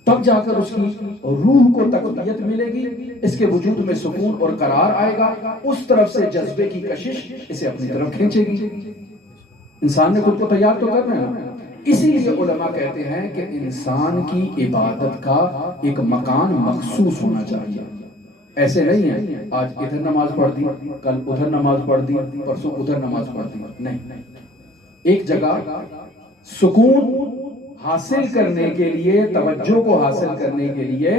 تب جا کر اس کی روح کو تقویت ملے گی، اس کے وجود میں سکون اور قرار آئے گا، اس طرف سے جذبے کی کشش اسے اپنی طرف کھینچے گی۔ انسان نے خود کو تیار تو کرنا ہے۔ اسی لیے علماء کہتے ہیں کہ انسان کی عبادت کا ایک مکان مخصوص ہونا چاہیے۔ ایسے نہیں ہے آج ادھر نماز پڑھ دی، کل ادھر نماز پڑھ دی، پرسوں ادھر نماز پڑھ دی، نہیں۔ ایک جگہ سکون حاصل کرنے کے لیے، توجہ کو حاصل کرنے کے لیے،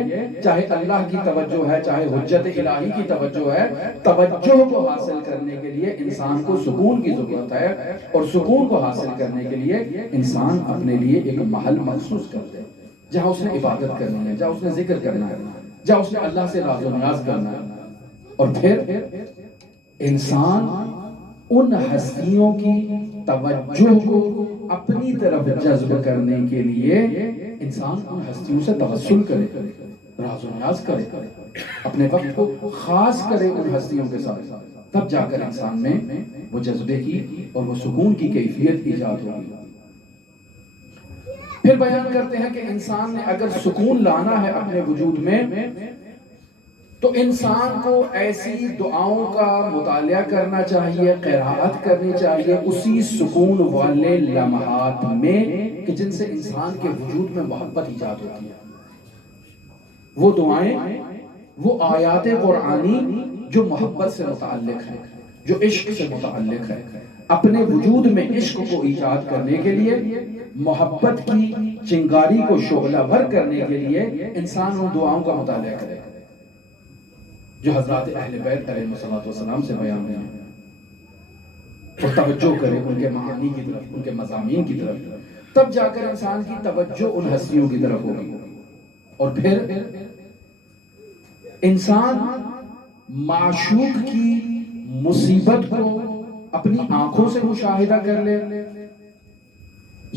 چاہے اللہ کی توجہ ہے، چاہے حجت الہی کی توجہ ہے، توجہ کو حاصل کرنے کے لیے انسان کو سکون کی ضرورت ہے، اور سکون کو حاصل کرنے کے لیے انسان اپنے لیے ایک محل مخصوص کرتے ہیں جہاں اس نے عبادت کرنی ہے، جہاں اس نے ذکر کرنا ہے، جہاں اس نے اللہ سے راز و نیاز کرنا ہے۔ اور پھر انسان ان ہستیوں کی توجہ کو اپنی طرف جذب کرنے کے لیے انسان ان ہستیوں سے توسل کرے، راز و نیاز کرے، اپنے وقت کو خاص کرے ان ہستیوں کے ساتھ، تب جا کر انسان میں وہ جذبے کی اور وہ سکون کی کیفیت ایجاد ہوگی۔ پھر بیان کرتے ہیں کہ انسان نے اگر سکون لانا ہے اپنے وجود میں تو انسان کو ایسی دعاؤں کا مطالعہ کرنا چاہیے، قرائت کرنی چاہیے اسی سکون والے لمحات میں کہ جن سے انسان کے وجود میں محبت ایجاد ہوتی ہے۔ وہ دعائیں، وہ آیات قرآنی جو محبت سے متعلق ہیں، جو عشق سے متعلق ہے، اپنے وجود میں عشق کو ایجاد کرنے کے لیے، محبت کی چنگاری کو شعلہ ور کرنے کے لیے انسان ان دعاؤں کا مطالعہ کرے جو حضرات اہل بیت علیہ السلام سے بیان ہوئے ہیں، اور توجہ کرے ان کے معانی کی طرف، ان کے مضامین کی طرف، تب جا کر انسان کی توجہ ان ہستیوں کی طرف ہوگی۔ اور پھر انسان معشوق کی مصیبت کو اپنی آنکھوں سے مشاہدہ کر لے،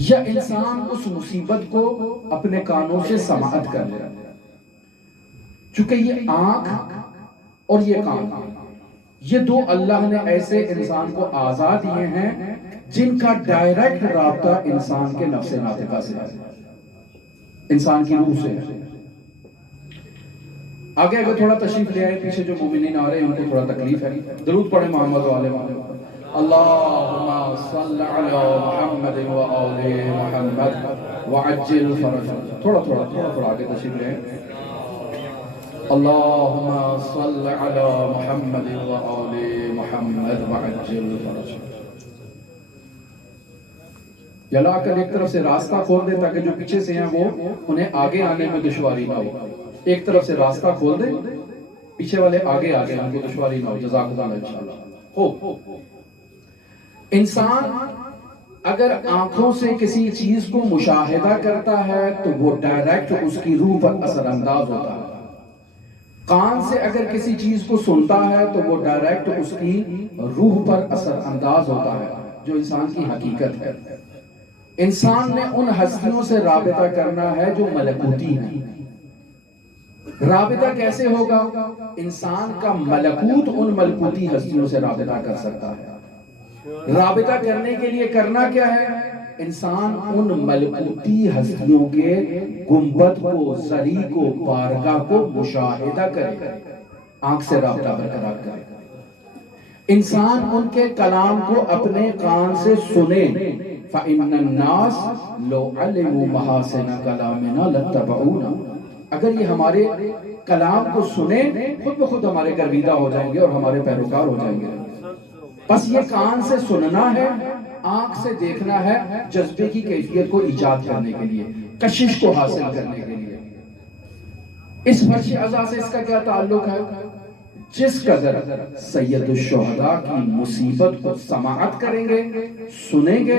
یا انسان اس مصیبت کو اپنے کانوں سے سماعت کر لے۔ چونکہ یہ آنکھ اور یہ کان، یہ دو اللہ نے ایسے انسان کو آزاد دیے ہیں جن کا ڈائریکٹ رابطہ انسان کے نفس ناطقہ سے ہے، انسان کی روح سے ہے۔ آگے اگر تھوڑا تشریف لے آئے، پیچھے جو مومنین آ رہے ہیں ان کو تھوڑا تکلیف ہے۔ درود پڑھیں محمد و آل محمد۔ اللہم صل علی محمد و آل محمد وعجل فرجہ۔ تھوڑا آگے تشریف لے آئے۔ اللہم صل علی محمد و آل محمد وعجل فرجہ۔ یا اللہ کر ایک طرف سے راستہ کھول دے تاکہ جو پیچھے سے ہیں وہ انہیں آگے آنے میں دشواری نہ ہو. ایک طرف سے راستہ کھول دے، پیچھے والے آگے آگے ان کو دشواری نہ ہو. جزاک اللہ انشاءاللہ. ہو انسان اگر آنکھوں سے کسی چیز کو مشاہدہ کرتا ہے تو وہ ڈائریکٹ اس کی روح پر اثر انداز ہوتا ہے. کان سے اگر کسی چیز کو سنتا ہے تو وہ ڈائریکٹ اس کی روح پر اثر انداز ہوتا ہے، جو انسان کی حقیقت ہے. انسان نے ان ہستیوں سے رابطہ کرنا ہے جو ملکوتی ہیں. رابطہ کیسے ہوگا؟ انسان کا ملکوت ان ملکوتی ہستیوں سے رابطہ کر سکتا ہے. رابطہ کرنے کے لیے کرنا کیا ہے؟ انسان ان ملکوتی ہستیوں کے گنبد کو، زری کو، بارگاہ کو مشاہدہ کرے، آنکھ سے رابطہ برقرار کرے. انسان ان کے کلام کو اپنے کان سے سنے. فَإِنَّ النَّاسَ لَوْ عَلِمُوا مَحَاسِنَ كَلَامِنَا لَاتَّبَعُونَا. اگر یہ ہمارے کلام کو سنیں خود بخود ہمارے گرویدہ ہو جائیں گے اور ہمارے پیروکار ہو جائیں گے. بس یہ کان سے سننا ہے، آنکھ سے دیکھنا ہے، جذبے کی کیفیت کو ایجاد کرنے کے لیے، کشش کو حاصل کرنے کے لیے. اس فرش عزا سے اس کا کیا تعلق ہے؟ جس قدر سید الشہداء کی مصیبت کو سماعت کریں گے، سنیں گے،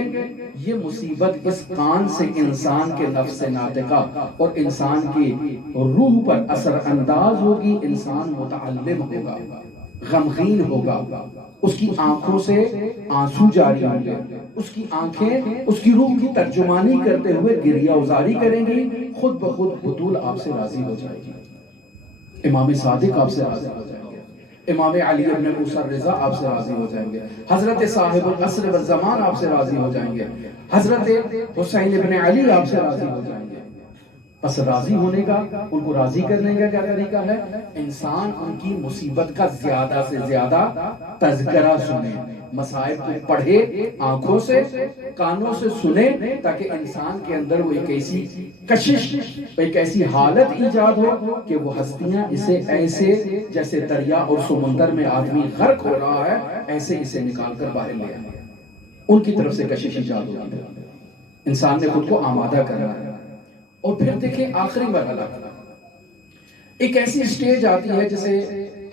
یہ مصیبت اس کان سے انسان کے نفس ناطقہ اور انسان کی روح پر اثر انداز ہوگی. انسان متعلم ہوگا، غمگین ہوگا، اس کی آنکھوں سے آنسو جاری ہوں گے، اس کی آنکھیں اس کی روح کی ترجمانی کرتے ہوئے گریہ ازاری کریں گی. خود بخود بطول آپ سے راضی ہو جائے گی، امام صادق آپ سے راضی ہو جائیں گے، امام علی ابن موسیٰ رضا آپ سے راضی ہو جائیں گے، حضرت صاحب العصر والزمان آپ سے راضی ہو جائیں گے، حضرت حسین ابن علی آپ سے راضی ہو جائیں گے. بس راضی ہونے کا، ان کو راضی کرنے کا کیا طریقہ ہے؟ انسان ان کی مصیبت کا زیادہ سے زیادہ تذکرہ سنے، مصائب کو پڑھے، آنکھوں سے کانوں سے سنے، تاکہ انسان کے اندر وہ ایک ایسی کشش، ایک ایسی حالت ایجاد ہو کہ وہ ہستیاں اسے ایسے جیسے دریا اور سمندر میں آدمی غرق ہو رہا ہے ایسے اسے نکال کر باہر لے آئے. ان کی طرف سے کشش ایجاد ہوگی. انسان نے خود کو آمادہ کرنا ہے. اور پھر دیکھیں آخری مرحلہ، ایک ایسی سٹیج آتی ہے جسے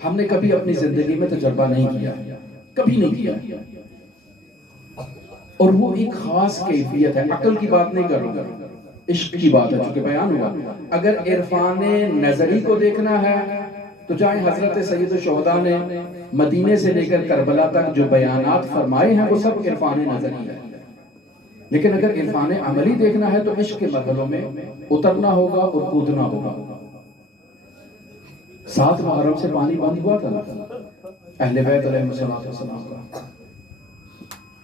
ہم نے کبھی اپنی زندگی میں تجربہ نہیں کیا، کبھی نہیں کیا، اور وہ ایک خاص کیفیت ہے. عقل کی بات نہیں کر رہا، عشق کی بات ہے، چونکہ بیان ہوا. اگر عرفان نظری کو دیکھنا ہے تو جائیں حضرت سید الشہداء نے مدینے سے لے کر کربلا تک جو بیانات فرمائے ہیں وہ سب عرفان نظری ہے. لیکن اگر عرفان عملی دیکھنا ہے تو عشق کے مرحلوں میں اترنا ہوگا اور کودنا ہوگا. 7 محرم سے پانی بند ہوا تھا اہل بیت علیہ السلام کا.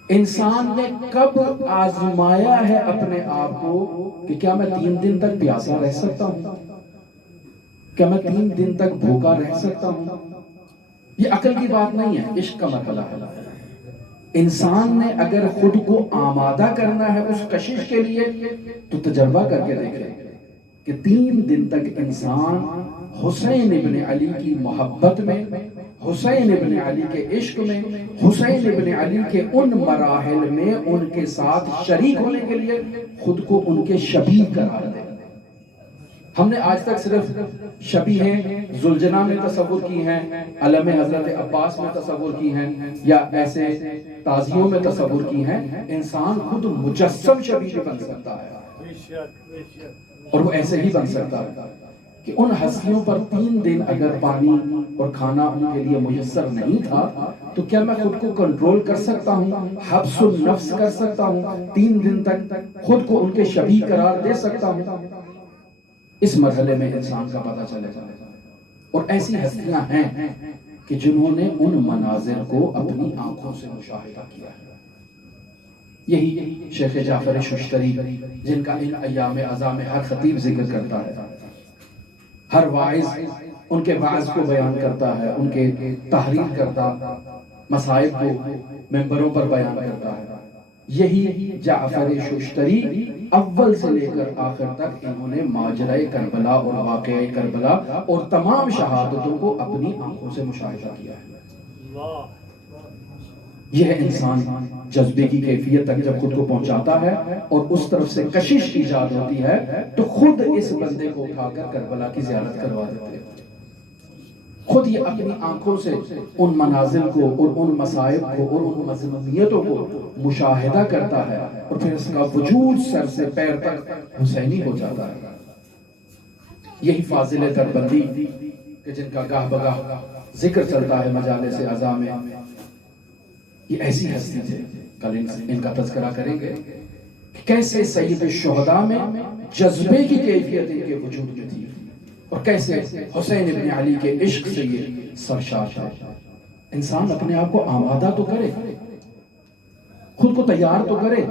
انسان نے کب آزمایا ہے اپنے آپ کو کہ کیا میں 3 دن تک پیاسا رہ سکتا ہوں؟ کیا میں 3 دن تک بھوکا رہ سکتا ہوں؟ یہ عقل کی بات نہیں ہے، عشق کا مرحلہ ہے. انسان نے اگر خود کو آمادہ کرنا ہے اس کشش کے لیے تو تجربہ کر کے دیکھیں کہ 3 دن تک انسان حسین ابن علی کی محبت میں، حسین ابن علی کے عشق میں، حسین ابن علی کے ان مراحل میں ان کے ساتھ شریک ہونے کے لیے خود کو ان کے شبیہ قرار دے. ہم نے آج تک صرف شبیہیں ذوالجناح میں تصور کی ہیں، علم حضرت عباس میں تصور کی ہیں، یا ایسے تازیوں میں تصور کی ہیں. انسان خود مجسم شبیہ بن سکتا ہے، اور وہ ایسے ہی بن سکتا ہے کہ ان ہستیوں پر 3 دن اگر پانی اور کھانا ان کے لیے میسر نہیں تھا تو کیا میں خود کو کنٹرول کر سکتا ہوں، حبس النفس کر سکتا ہوں، 3 دن تک خود کو ان کے شبیہ قرار دے سکتا ہوں؟ اس مرحلے میں انسان کا پتہ چلے گا. اور ایسی ہستیاں ہیں کہ جنہوں نے ان مناظر کو اپنی آنکھوں سے مشاہدہ کیا ہے. یہی شیخ جعفر ششتری جن کا ان ایام عزا میں ہر خطیب ذکر کرتا ہے، ہر واعظ ان کے واعظ کو بیان کرتا ہے، ان کے تحریر کرتا، مصائب کو ممبروں پر بیان کرتا ہے. یہی جعفر ششتری اول سے لے کر آخر تک انہوں نے ماجرہ کربلا اور واقعہ کربلا اور تمام شہادتوں کو اپنی آنکھوں سے مشاہدہ کیا ہے. یہ ہے انسان جذبے کی کیفیت تک جب خود کو پہنچاتا ہے اور اس طرف سے کشش ایجاد ہوتی ہے تو خود اس بندے کو اٹھا کر کربلا کی زیارت کروا دیتے ہیں. خود یہ اپنی آنکھوں سے ان مناظر کو اور ان مصائب کو اور ان مظلومیتوں کو مشاہدہ کرتا ہے اور پھر اس کا وجود سر سے پیر تک حسینی ہو جاتا ہے. یہی فاضل دربندی کہ جن کا گاہ بگاہ ذکر چلتا ہے مجالس عزا میں، یہ ایسی ہستی تھے. کل ان کا تذکرہ کریں گے کہ کیسے سید الشہداء میں جذبے کی کیفیت ان کے وجود میں تھی اور کیسے حسین ابن علی کے عشق سے یہ سرشار تھا. انسان اپنے آپ کو آمادہ تو کرے، خود کو تیار تو کرے،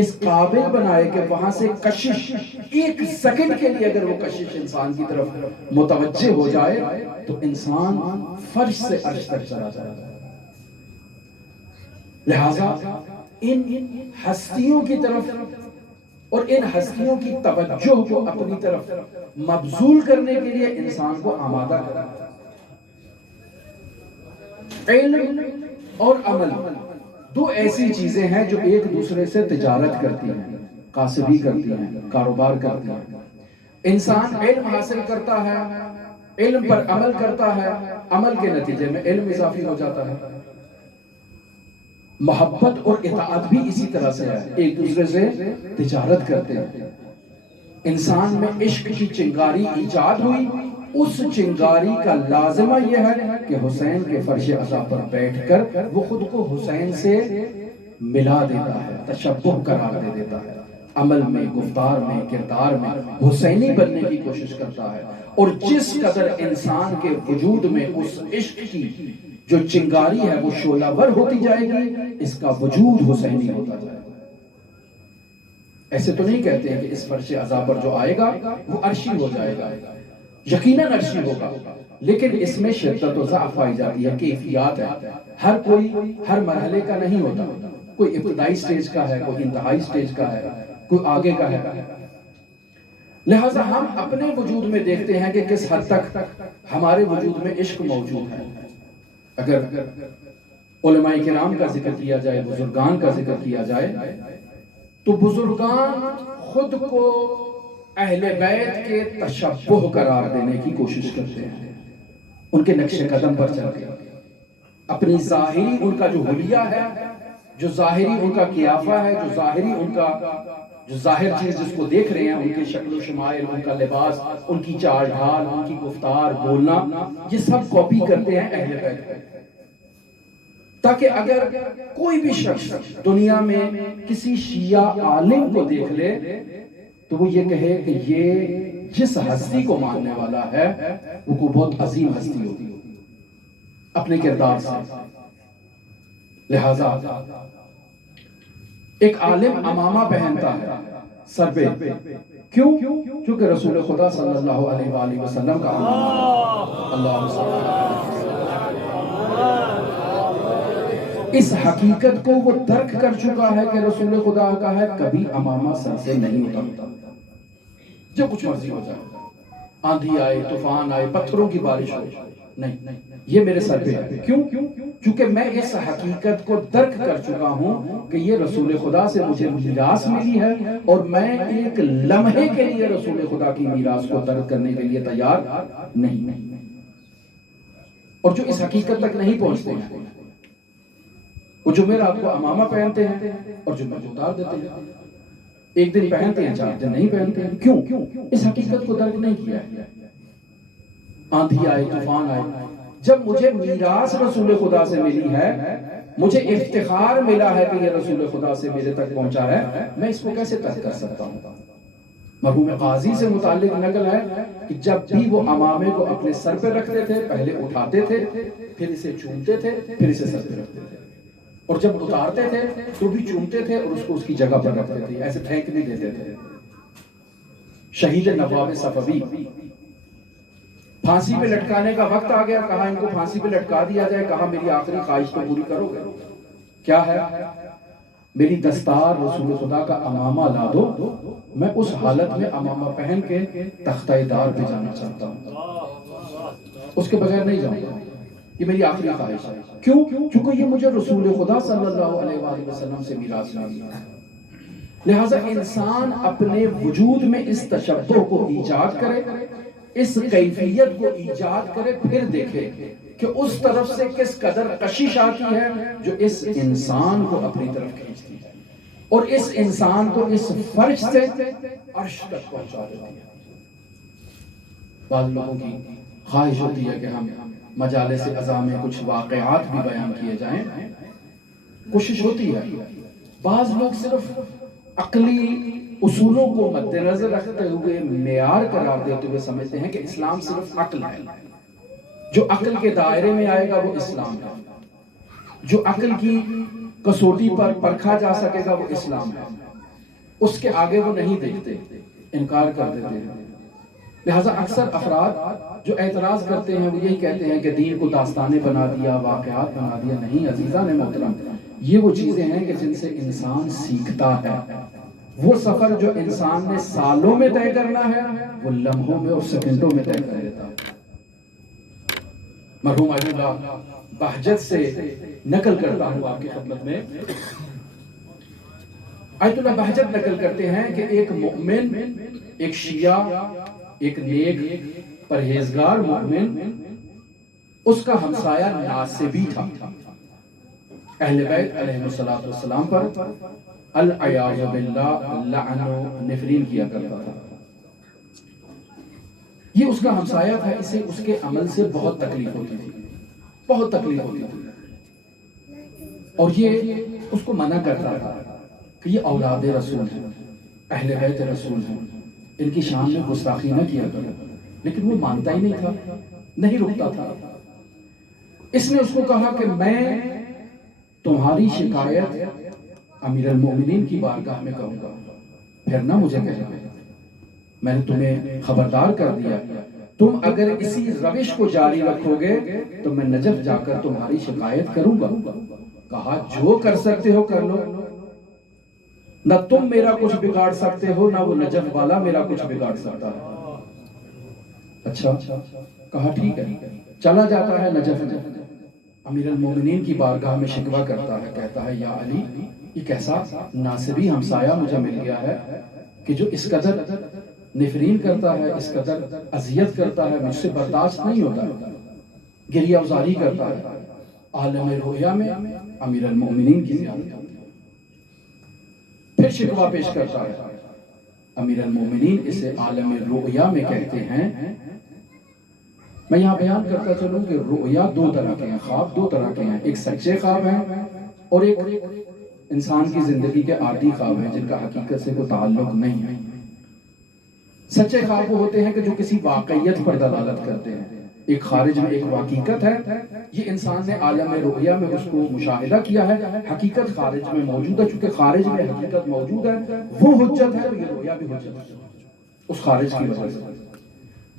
اس قابل بنائے کہ وہاں سے کشش ایک سیکنڈ کے لیے اگر وہ کشش انسان کی طرف متوجہ ہو جائے تو انسان فرش سے عرش تک چلا جائے. لہذا ان ہستیوں کی طرف اور ان ہستیوں کی توجہ کو اپنی طرف مبذول کرنے کے لیے انسان کو آمادہ کرنا. علم اور عمل دو ایسی چیزیں ہیں جو ایک دوسرے سے تجارت کرتی ہیں، کاسبی کرتی ہیں، کاروبار کرتی ہیں. انسان علم حاصل کرتا ہے، علم پر عمل کرتا ہے، عمل کے نتیجے میں علم اضافی ہو جاتا ہے. محبت اور اطاعت بھی اسی طرح سے ہے، ایک دوسرے سے تجارت کرتے ہیں. انسان میں عشق کی چنگاری ایجاد ہوئی، اس چنگاری کا لازمہ یہ ہے کہ حسین کے فرش عزا پر بیٹھ کر وہ خود کو حسین سے ملا دیتا ہے، تشبہ قرار دے دیتا ہے، عمل میں، گفتار میں، کردار میں حسینی بننے کی کوشش کرتا ہے. اور جس قدر انسان کے وجود میں اس عشق کی جو چنگاری ہے وہ شعلہ ور ہوتی جائے گی، اس کا وجود حسینی ہوتا جائے گا. ایسے تو نہیں کہتے ہیں کہ اس فرش عزا پر جو آئے گا وہ عرشی ہو جائے گا، یقیناً عرشی ہوگا، لیکن اس میں شدت و ضعف پائی جاتی ہے، کیفیات ہے. ہر کوئی ہر مرحلے کا نہیں ہوتا، کوئی ابتدائی سٹیج کا ہے، کوئی انتہائی سٹیج کا ہے، کوئی آگے کا ہے. لہٰذا ہم اپنے وجود میں دیکھتے ہیں کہ کس حد تک ہمارے وجود میں عشق موجود ہے. اگر علماء کرام کا ذکر کیا جائے، بزرگان کا ذکر کیا جائے، تو بزرگان خود کو اہل بیت کے تشبہ قرار دینے کی کوشش کرتے ہیں، ان کے نقش قدم پر چلتے ہیں. اپنی ظاہری ان کا جو حلیہ ہے، جو ظاہری ان کا قیافہ ہے، جو ظاہری ان کا جو ظاہر چیز جس کو دیکھ رہے ہیں، ان کے شکل و شمائل، ان کا لباس، ان کی چال ڈھال، ان کی گفتار، بولنا، یہ سب کاپی کرتے ہیں اہل بیت کو، تاکہ اگر کوئی بھی شخص دنیا میں کسی شیعہ عالم کو دیکھ لے تو وہ یہ کہے کہ یہ جس ہستی کو ماننے والا ہے وہ کو بہت عظیم ہستی ہوتی اپنے کردار سے. لہذا ایک عالم امامہ پہنتا ہے سر پہ، کیوں؟ کیونکہ رسول خدا صلی اللہ علیہ وآلہ وسلم کا امامہ. اللہ صلی اللہ علیہ وسلم اس حقیقت کو وہ درک کر چکا ہے کہ رسول خدا کا ہے، کبھی امامہ سر سے نہیں اترتا، جو کچھ مرضی ہو جائے، آندھی آئے، طوفان آئے، پتھروں کی بارش ہو، نہیں، یہ میرے سر پہ ہے. کیوں؟ کیونکہ میں اس حقیقت کو درک کر چکا ہوں کہ یہ رسول خدا سے مجھے میراث ملی ہے اور میں ایک لمحے کے لیے رسول خدا کی میراث کو درک کرنے کے لیے تیار نہیں. اور جو اس حقیقت تک نہیں پہنچتے ہیں وہ جمعرات کو امامہ پہنتے ہیں اور جمعہ کو اتار دیتے ہیں، ایک دن پہنتے ہیں، 4 دن نہیں پہنتے ہیں. کیوں؟ اس حقیقت کو درک نہیں کیا ہے. آندھی آئے، طوفان آئے، جب مجھے میراث رسول خدا سے ملی ہے، مجھے افتخار ملا ہے کہ یہ رسول خدا سے میرے تک پہنچا ہے، میں اس کو کیسے ترک کر سکتا ہوں؟ مرحوم قاضی سے متعلق نقل ہے کہ جب بھی وہ امامے کو اپنے سر پہ رکھتے تھے، پہلے اٹھاتے تھے، پھر اسے چومتے تھے، پھر اسے سر پہ رکھتے تھے، اور جب اتارتے تھے تو بھی چومتے تھے اور اس کو اس کی جگہ پر رکھتے تھے، ایسے پھینک نہیں دیتے تھے. شہید نواب صفوی پھانسی پہ لٹکانے کا وقت آ گیا، کہا ان کو پھانسی پہ لٹکا دیا جائے، کہا میری آخری خواہش تو پوری کرو گے. کیا ہے؟ میری دستار رسول خدا کا امامہ لا دو، میں اس حالت میں امامہ پہن کے تختہ دار پہ جانا چاہتا ہوں، اس کے بغیر نہیں جاؤں گا. یہ میری آخری خواہش ہے. کیوں؟ چونکہ یہ مجھے رسول خدا صلی اللہ علیہ وآلہ وسلم سے میراث ملی ہے. لہٰذا انسان اپنے وجود میں اس تشبہ کو ایجاد کرے، اس کیفیت کو ایجاد کرے، پھر دیکھے کہ اس طرف سے کس قدر کشش آتی ہے جو اس انسان کو اپنی طرف کھینچتی ہے اور اس انسان کو اس فرش سے عرش تک پہنچا دیتی ہے. بعض لوگوں کی خواہش ہوتی ہے کہ ہم مجالس عزا میں کچھ واقعات بھی بیان کیے جائیں، کوشش ہوتی ہے. بعض لوگ صرف عقلی اصولوں کو مد نظر رکھتے ہوئے معیار قرار دیتے ہوئے سمجھتے ہیں کہ اسلام صرف عقل ہے، جو عقل کے دائرے میں آئے گا وہ اسلام ہے، جو عقل کی کسوٹی پر پرکھا جا سکے گا وہ اسلام ہے. اس کے آگے وہ نہیں دیکھتے، انکار کر دیتے ہیں. لہٰذا اکثر افراد جو اعتراض کرتے ہیں وہ یہی کہتے ہیں کہ دین کو داستانیں بنا دیا، واقعات بنا دیا. نہیں عزیزان محترم، یہ وہ چیزیں ہیں کہ جن سے انسان سیکھتا ہے. وہ سفر جو انسان نے سالوں میں طے کرنا ہے وہ لمحوں میں اور سیکنڈوں میں طے کر لیتا ہے. مرحوم آیت اللہ بہجت سے نقل کرتا ہوں آپ کی خدمت میں. آیت اللہ بہجت نقل کرتے ہیں کہ ایک مؤمن، ایک شیعہ، ایک نیک پرہیزگار مومن، اس کا ہمسایہ ناصبی تھا. اہل بیت علیہ السلام پر العیاذ باللہ لعن و نفرین کیا کرتا تھا. یہ اس کا ہمسایہ تھا. اسے اس کے عمل سے بہت تکلیف ہوتی تھی، بہت تکلیف ہوتی تھی، اور یہ اس کو منع کرتا تھا کہ یہ اولاد رسول ہیں، اہل بیت رسول ہیں، ان کی شان میں گستاخی نہ کیا کرو. لیکن وہ مانتا ہی نہیں تھا، نہیں رکتا تھا. اس نے اس کو کہا کہ میں تمہاری شکایت امیر المومنین کی بارگاہ میں کروں گا، پھر نہ مجھے کہنا. میں نے تمہیں خبردار کر دیا، تم اگر اسی روش کو جاری رکھو گے تو میں نجف جا کر تمہاری شکایت کروں گا. کہا جو کر سکتے ہو کر لو، نہ تم میرا کچھ بگاڑ سکتے ہو نہ وہ نجف والا میرا کچھ بگاڑ سکتا ہے. اچھا، کہا ٹھیک ہے. چلا جاتا ہے نجف میں، امیر المومنین کی بارگاہ میں شکوہ کرتا ہے. کہتا ہے یا علی، یہ کیسا ناصبی ہمسایہ مجھے مل گیا ہے کہ جو اس قدر نفرین کرتا ہے، اس قدر اذیت کرتا ہے، مجھ سے برداشت نہیں ہوتا. گریہ ازاری کرتا ہے. عالم رؤیا میں امیر المومنین کی زیارت ہوتی ہے. پھر شکوہ پیش کرتا ہے. امیر المومنین اسے عالم رؤیا میں کہتے ہیں. میں یہاں بیان کرتا چلوں کہ رؤیا دو طرح کے ہیں، خواب دو طرح کے ہیں. ایک سچے خواب ہیں اور ایک انسان کی زندگی کے عادی خواب ہیں جن کا حقیقت سے کوئی تعلق نہیں ہے. سچے خواب وہ ہوتے ہیں کہ جو کسی واقعیت پر دلالت کرتے ہیں. ایک خارج میں ایک حقیقت ہے، یہ انسان نے عالم رؤیا میں اس کو مشاہدہ کیا ہے، حقیقت خارج میں موجود ہے. چونکہ خارج میں حقیقت موجود ہے وہ حجت ہے، یہ رؤیا بھی حجت ہے اس خارج کی وجہ سے.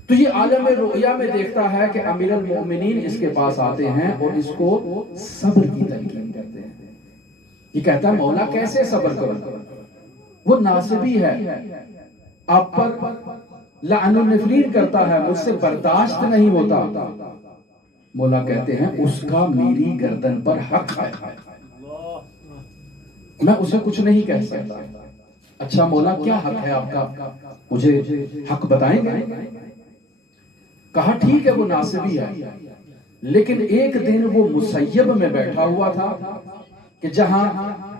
تو یہ عالم رؤیا میں دیکھتا ہے کہ امیر المومنین اس کے پاس آتے ہیں اور اس کو صبر کی تلقین کرتے ہیں. یہ کہتا ہے مولا کیسے صبر کروں، وہ ناصبی ہے، آپ پر لعن و نفرین کرتا ہے، مجھ سے برداشت نہیں ہوتا. مولا کہتے ہیں اس کا میری گردن پر حق ہے، میں اسے کچھ نہیں کہہ سکتا. اچھا مولا کیا حق ہے آپ کا، مجھے حق بتائیں گے؟ کہا ٹھیک ہے وہ ناصبی ہے، لیکن ایک دن وہ مسیب میں بیٹھا ہوا تھا کہ جہاں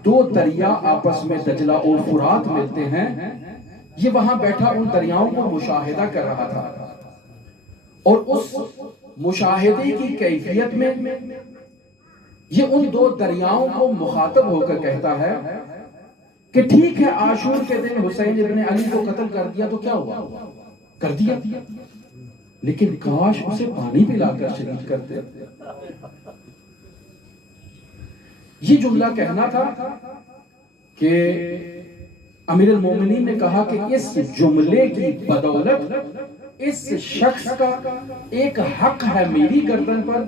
دو دریا آپس میں دجلہ اور فرات ملتے ہیں. یہ وہاں بیٹھا ان دریاؤں کو مشاہدہ کر رہا تھا اور اس مشاہدے کی کیفیت میں یہ ان دو دریاؤں کو مخاطب ہو کر کہتا ہے کہ ٹھیک ہے عاشور کے دن حسین ابن علی کو قتل کر دیا تو کیا ہوا، کر دیا، لیکن کاش اسے پانی پلا کر شہید کرتے. یہ جملہ کہنا تھا کہ امیر المومنین نے کہا کہ اس جملے کی بدولت اس شخص کا ایک حق ہے میری گردن پر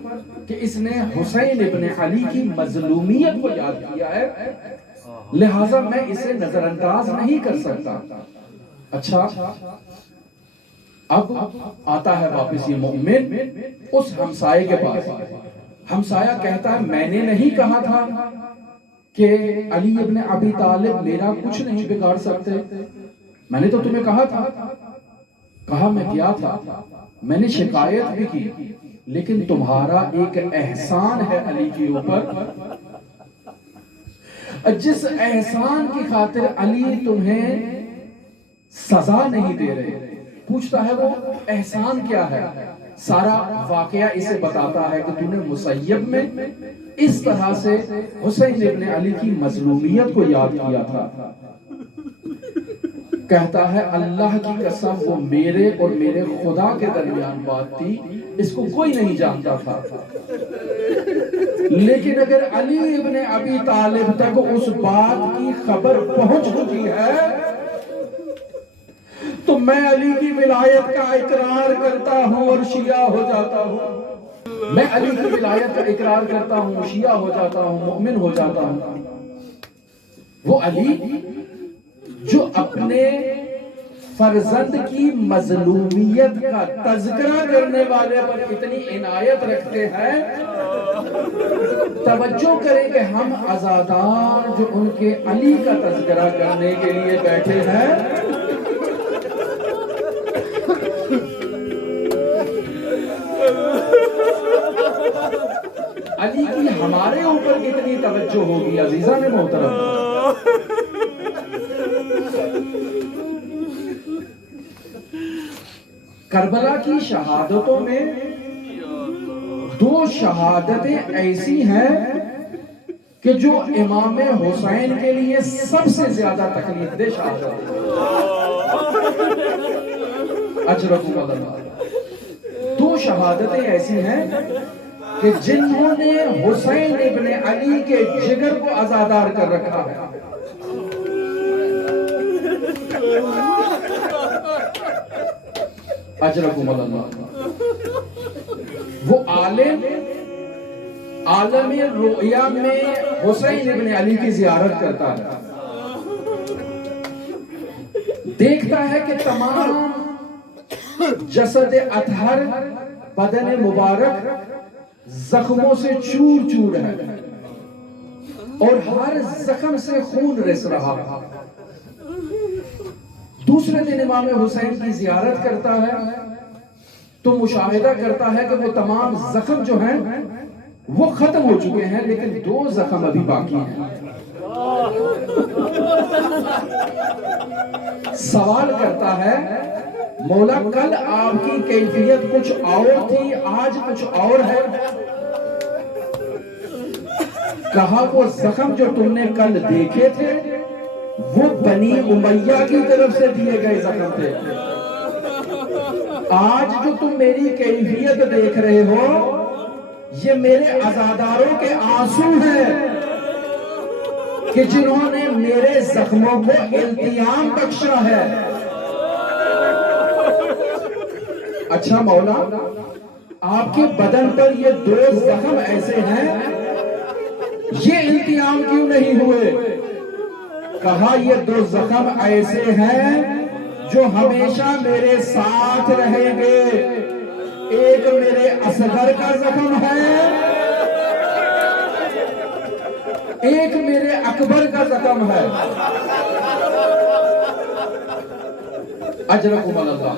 کہ اس نے حسین ابن علی کی مظلومیت کو یاد کیا ہے، لہٰذا میں اسے نظر انداز نہیں کر سکتا. اچھا اب آتا ہے واپس یہ مومن اس ہمسائے کے پاس ہمسایہ کہتا ہے میں نے نہیں کہا تھا کہ علی ابن ابی طالب میرا کچھ نہیں بگاڑ سکتے؟ میں نے تو تمہیں کہا تھا۔ کہا میں کیا تھا؟ میں نے شکایت بھی کی، لیکن تمہارا ایک احسان ہے علی کے اوپر، جس احسان کی خاطر علی تمہیں سزا نہیں دے رہے۔ پوچھتا ہے وہ احسان کیا ہے؟ سارا واقعہ اسے بتاتا ہے کہ تم نے مسیب میں اس طرح سے حسین ابن علی کی مظلومیت کو یاد کیا تھا۔ کہتا ہے اللہ کی قسم وہ میرے اور میرے خدا کے درمیان بات تھی، اس کو کوئی نہیں جانتا تھا، لیکن اگر علی ابن ابی طالب تک اس بات کی خبر پہنچ چکی ہے تو میں علی کی ولایت کا اقرار کرتا ہوں اور شیعہ ہو جاتا ہوں۔ میں علی کی ولایت کا اقرار کرتا ہوں، شیعہ ہو جاتا ہوں، مؤمن ہو جاتا ہوں۔ وہ علی جو اپنے فرزند کی مظلومیت کا تذکرہ کرنے والے پر اتنی عنایت رکھتے ہیں، توجہ کریں کہ ہم عزادار جو ان کے علی کا تذکرہ کرنے کے لیے بیٹھے ہیں، علی کی ہمارے اوپر کتنی توجہ ہوگی عزیزان محترم۔ کربلا کی شہادتوں میں دو شہادتیں ایسی ہیں کہ جو امام حسین کے لیے سب سے زیادہ تکلیف دہ شہادت اجرکم اللہ۔ دو شہادتیں ایسی ہیں کہ جنہوں نے حسین ابن علی کے جگر کو آزادار کر رکھا ہے۔ اجرکم اللہ۔ وہ عالم رؤیا میں حسین ابن علی کی زیارت کرتا ہے، دیکھتا ہے کہ تمام جسد اطہر بدن مبارک زخموں سے چور چور ہے اور ہر زخم سے خون رس رہا ہے۔ دوسرے دن امام حسین کی زیارت کرتا ہے تو مشاہدہ کرتا ہے کہ وہ تمام زخم جو ہیں وہ ختم ہو چکے ہیں، لیکن دو زخم ابھی باقی ہیں۔ سوال کرتا ہے مولا کل آپ کی کیفیت کچھ اور تھی، آج کچھ اور ہے؟ کہا وہ زخم جو تم نے کل دیکھے تھے وہ بنی امیہ کی طرف سے دیے گئے زخم تھے، آج جو تم میری کیفیت دیکھ رہے ہو یہ میرے عزاداروں کے آنسو ہیں کہ جنہوں نے میرے زخموں کو التیام بخشا ہے۔ اچھا مولا آپ کے بدن پر یہ دو زخم ایسے ہیں، یہ التیام کیوں نہیں ہوئے؟ کہا یہ دو زخم ایسے ہیں جو ہمیشہ میرے ساتھ رہیں گے، ایک میرے اصغر کا زخم ہے، ایک میرے اکبر کا زخم ہے۔ اجرکم اللہ۔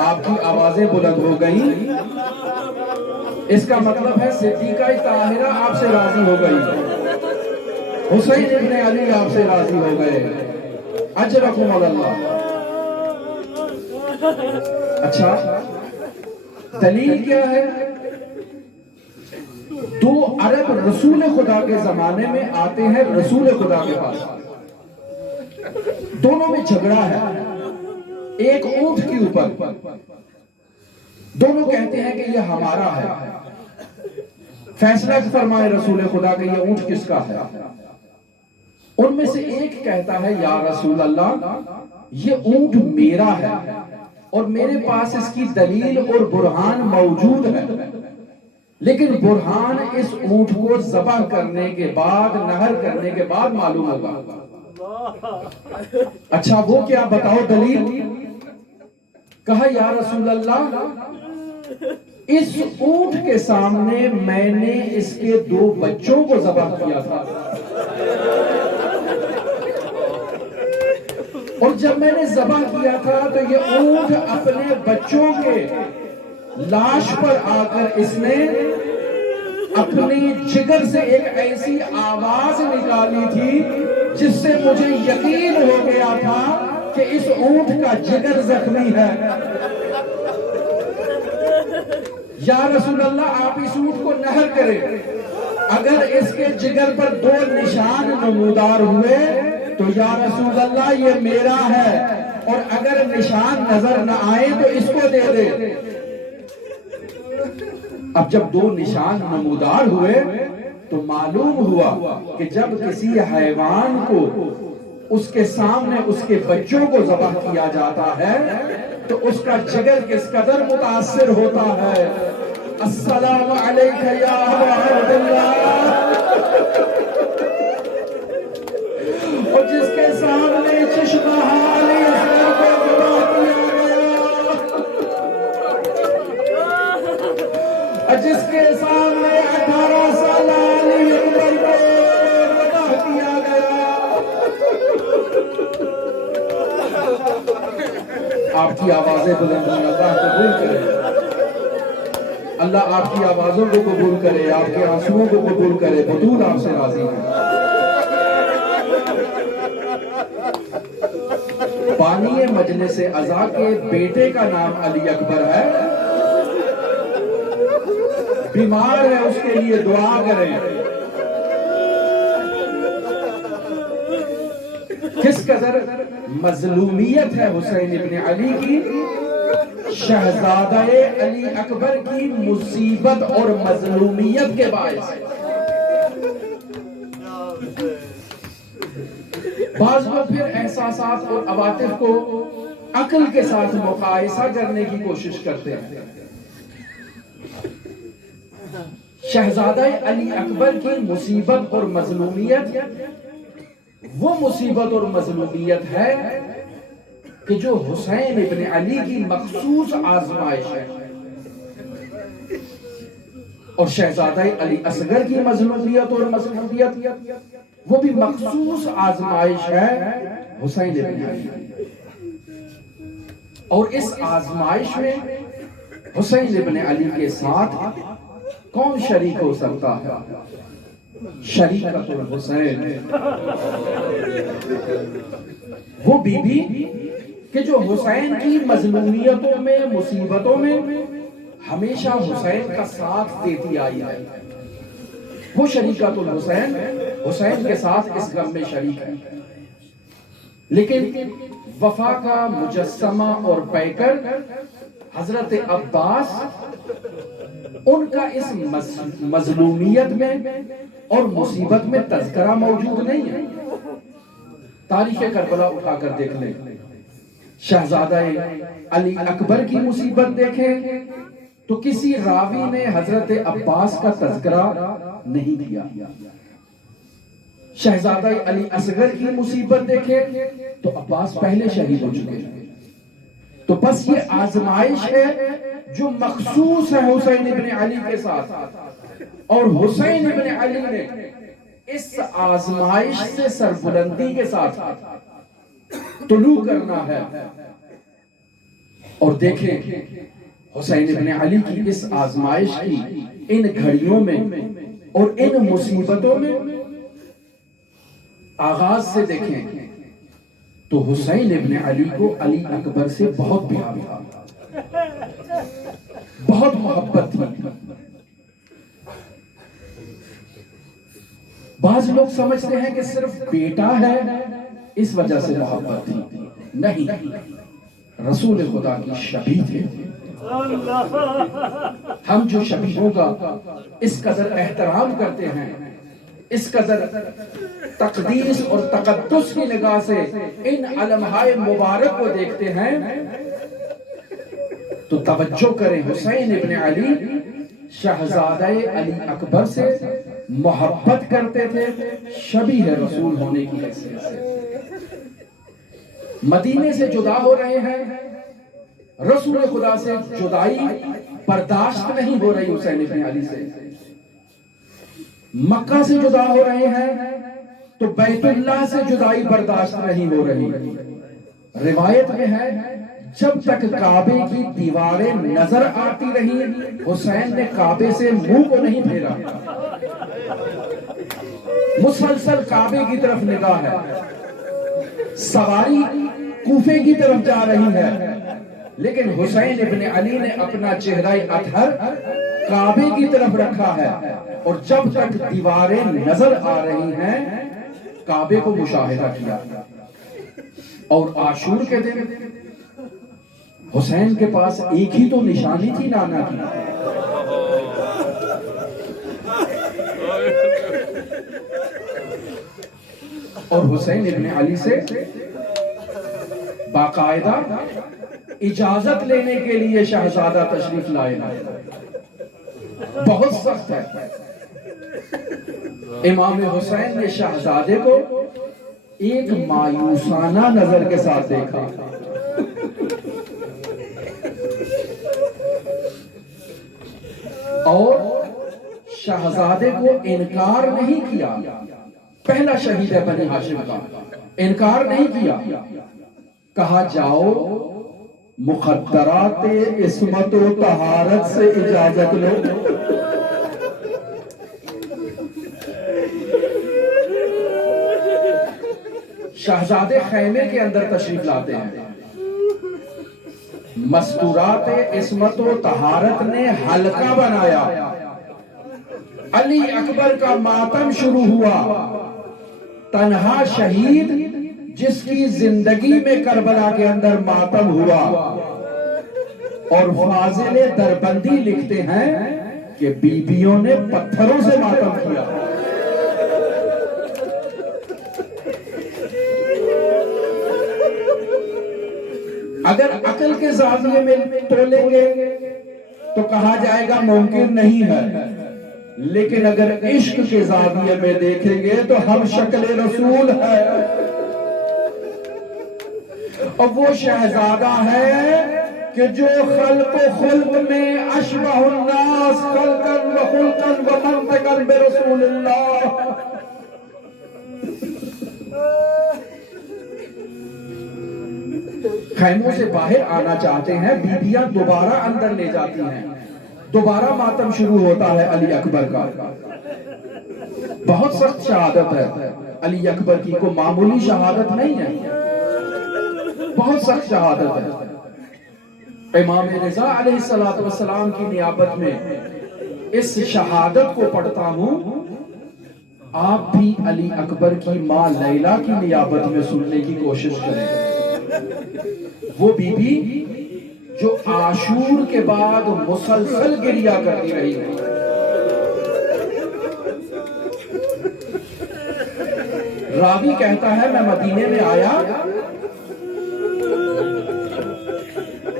آپ کی آوازیں بلند ہو گئی، اس کا مطلب ہے صدیقہ طاہرہ آپ سے راضی ہو گئی، حسین ابن علی آپ سے راضی ہو گئے۔ اجرکم اللہ۔ اچھا دلیل کیا ہے؟ دو عرب رسول خدا کے زمانے میں آتے ہیں رسول خدا کے پاس، دونوں میں جھگڑا ہے ایک اونٹ کے اوپر، دونوں کہتے ہیں کہ یہ ہمارا ہے، فیصلہ فرمائے رسول خدا کہ یہ اونٹ کس کا ہے؟ ان میں سے ایک کہتا ہے یا رسول اللہ یہ اونٹ میرا ہے اور میرے پاس اس کی دلیل اور برہان موجود ہے، لیکن برہان اس اونٹ کو ذبح کرنے کے بعد، نہر کرنے کے بعد معلوم ہوگا۔ اچھا وہ کیا بتاؤ دلیل؟ کہا یا رسول اللہ اس اونٹ کے سامنے میں نے اس کے 2 بچوں کو ذبح کیا تھا، اور جب میں نے ذبح کیا تھا تو یہ اونٹ اپنے بچوں کے لاش پر آ کر اس نے اپنی جگر سے ایک ایسی آواز نکالی تھی جس سے مجھے یقین ہو گیا تھا کہ اس اونٹ کا جگر زخمی ہے۔ یا رسول اللہ، آپ اس اونٹ کو نہر کریں، اگر اس کے جگر پر 2 نشان نمودار ہوئے تو یا رسول اللہ یہ میرا ہے، اور اگر نشان نظر نہ آئے تو اس کو دے دے۔ اب جب 2 نشان نمودار ہوئے تو معلوم ہوا کہ جب کسی حیوان کو اس کے سامنے اس کے بچوں کو ذبح کیا جاتا ہے تو اس کا جگر کس قدر متاثر ہوتا ہے۔ السلام علیکہ یا ابا عبداللہ، اور جس کے سامنے چشمہ علی حسین کو ذبح کیا گیا، جس کے سامنے 18 سالہ علی اکبر کو ذبح کیا گیا۔ آپ کی آوازیں بلند ہوں، اللہ قبول کرے، اللہ آپ کی آوازوں کو قبول کرے، آپ کے آنسوؤں کو قبول کرے، بطول آپ سے راضی ہے۔ بانی مجلس عزا کے بیٹے کا نام علی اکبر ہے، بیمار ہے، اس کے لیے دعا کریں۔ کس قدر مظلومیت ہے حسین ابن علی کی، شہزادہ علی اکبر کی مصیبت اور مظلومیت کے باعث۔ بعض لوگ پھر احساسات اور عواطف کو عقل کے ساتھ مقایسہ کرنے کی کوشش کرتے ہیں۔ شہزادہ علی اکبر کی مصیبت اور مظلومیت وہ مصیبت اور مظلومیت ہے کہ جو حسین ابن علی کی مخصوص آزمائش ہے، اور شہزادہ علی اصغر کی مظلومیت اور مظلومیت وہ بھی مخصوص آزمائش ہے حسین ابن علی۔ اور اس آزمائش میں حسین ابن علی کے ساتھ کون شریک ہو سکتا ہے؟ شریکۃ الحسین، وہ بی بی کہ جو حسین کی مظلومیتوں میں، مصیبتوں میں ہمیشہ حسین کا ساتھ دیتی آئی ہے، وہ شریکۃ الحسین، حسین کے ساتھ اس غم میں شریک ہے۔ لیکن وفا کا مجسمہ اور پیکر حضرت عباس، ان کا اس مظلومیت میں اور مصیبت میں تذکرہ موجود نہیں ہے۔ تاریخ کربلا اٹھا کر دیکھ لیں، شہزادہ علی اکبر کی مصیبت دیکھیں تو کسی راوی نے حضرت عباس کا تذکرہ نہیں کیا۔ شہزادہ علی اصغر کی مصیبت دیکھیں تو عباس پہلے شہید ہو چکے ہیں۔ تو بس یہ آزمائش ہے جو مخصوص ہے حسین ابن علی کے ساتھ، اور حسین ابن علی نے اس آزمائش سے سربلندی کے ساتھ طلوع کرنا ہے۔ اور دیکھیں حسین ابن علی کی اس آزمائش کی ان گھڑیوں میں اور ان مصیبتوں میں آغاز سے دیکھیں تو حسین ابن علی کو علی اکبر سے بہت پیار تھا، بہت محبت تھی۔ بعض لوگ سمجھتے ہیں کہ صرف بیٹا ہے اس وجہ سے محبت تھی، نہیں، رسول خدا کی شبیہ تھے۔ ہم جو شبیہوں کا اس قدر احترام کرتے ہیں، اس قدر تقدیس اور تقدس کی نگاہ سے ان علمہائے مبارک کو دیکھتے ہیں تو توجہ کریں، حسین ابن علی شہزادہ علی اکبر سے محبت کرتے تھے، شبیہ رسول ہونے کی حیثیت سے۔ مدینے سے جدا ہو رہے ہیں، رسول خدا سے جدائی برداشت نہیں ہو رہی حسین ابن علی سے. مکہ سے جدا ہو رہے ہیں تو بیت اللہ سے جدائی برداشت نہیں ہو رہی. روایت میں ہے جب تک کعبے کی دیواریں نظر آتی رہی حسین نے کعبے سے منہ کو نہیں پھیرا. مسلسل کعبے کی طرف نگاہ ہے. سواری کوفے کی طرف جا رہی ہے لیکن حسین ابن علی نے اپنا چہرہ اطہر کعبے کی طرف رکھا ہے اور جب تک دیواریں نظر آ رہی ہیں کعبے کو مشاہدہ کیا. اور عاشور کے دن حسین کے پاس ایک ہی تو نشانی تھی نانا کی. اور حسین ابن علی سے باقاعدہ اجازت لینے کے لیے شہزادہ تشریف لائے. بہت سخت ہے. امام حسین نے شہزادے کو ایک مایوسانہ نظر کے ساتھ دیکھا. اور شہزادے کو انکار نہیں کیا. پہلا شہید ہے بنی ہاشم کا. انکار نہیں کیا. کہا جاؤ مقدرات عصمت و طہارت سے اجازت لو. شہزادے خیمے کے اندر تشریف لاتے ہیں. مستورات عصمت و طہارت نے حلقہ بنایا. علی اکبر کا ماتم شروع ہوا. تنہا شہید جس کی زندگی میں کربلا کے اندر ماتم ہوا. اور فاضل دربندی لکھتے ہیں کہ بیویوں نے پتھروں سے ماتم کیا. اگر عقل کے زاویے میں تولیں گے تو کہا جائے گا ممکن نہیں ہے, لیکن اگر عشق کے زاویے میں دیکھیں گے تو ہم شکل رسول ہے. اور وہ شہزادہ ہے کہ جو خلق و خلق میں اشبہ الناس خلقا و خلقا و منطقا برسول اللہ. خیموں سے باہر آنا چاہتے ہیں, بیویاں دوبارہ اندر لے جاتی ہیں. دوبارہ ماتم شروع ہوتا ہے علی اکبر کا. بہت سخت شہادت ہے علی اکبر کی, کو معمولی شہادت نہیں ہے, بہت سخت شہادت ہے. امام رضا علیہ السلام کی نیابت میں اس شہادت کو پڑھتا ہوں. آپ بھی علی اکبر کی ماں لیلا کی نیابت میں سننے کی کوشش کریں. وہ بی بی جو عاشور کے بعد مسلسل گریہ کرتی رہی ہے. راوی کہتا ہے میں مدینے میں آیا,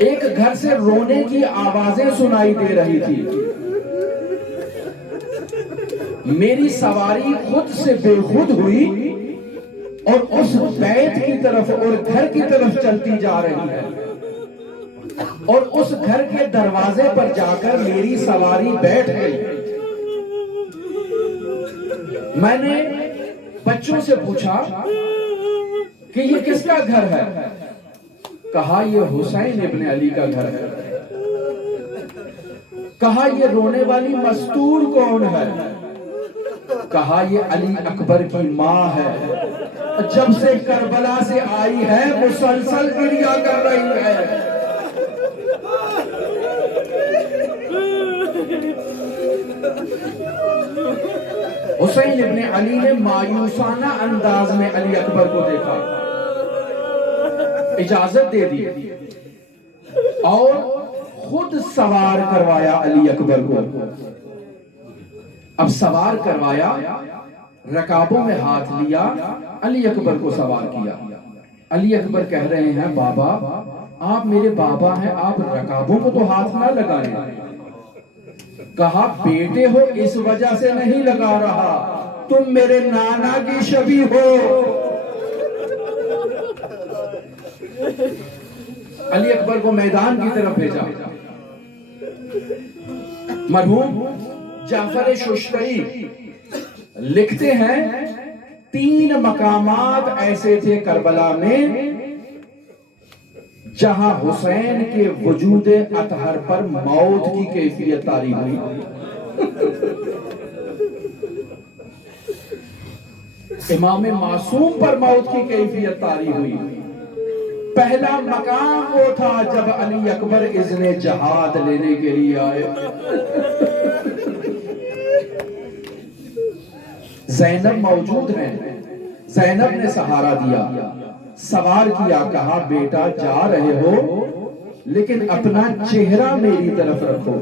ایک گھر سے رونے کی آوازیں سنائی دے رہی تھی. میری سواری خود سے بے خود ہوئی اور اس بیت کی طرف اور گھر کی طرف چلتی جا رہی ہے, اور اس گھر کے دروازے پر جا کر میری سواری بیٹھ گئی. میں نے بچوں سے پوچھا کہ یہ کس کا گھر ہے؟ کہا یہ حسین ابن علی کا گھر ہے. کہا یہ رونے والی مستور کون ہے؟ کہا یہ علی اکبر کی ماں ہے, جب سے کربلا سے آئی ہے مسلسل گریہ کر رہی ہے. حسین ابن علی نے مایوسانہ انداز میں علی اکبر کو دیکھا, اجازت دے دی اور خود سوار کروایا علی اکبر کو. اب سوار کروایا, رکابوں میں ہاتھ لیا, علی اکبر کو سوار کیا. علی اکبر کہہ رہے ہیں بابا آپ میرے بابا ہیں, آپ رکابوں کو تو ہاتھ نہ لگائیں. کہا بیٹے ہو اس وجہ سے نہیں لگا رہا, تم میرے نانا کی شبیہ ہو. علی اکبر کو میدان کی طرف بھیجا. مرحوم جعفر ششتری لکھتے ہیں 3 مقامات ایسے تھے کربلا میں جہاں حسین کے وجود اطہر پر موت کی کیفیت طاری ہوئی. امام معصوم پر موت کی کیفیت طاری ہوئی. پہلا مقام وہ تھا جب علی اکبر اذن جہاد لینے کے لیے آئے. زینب موجود ہیں. زینب نے سہارا دیا، سوار کیا، کہا بیٹا جا رہے ہو لیکن اپنا چہرہ میری طرف رکھو،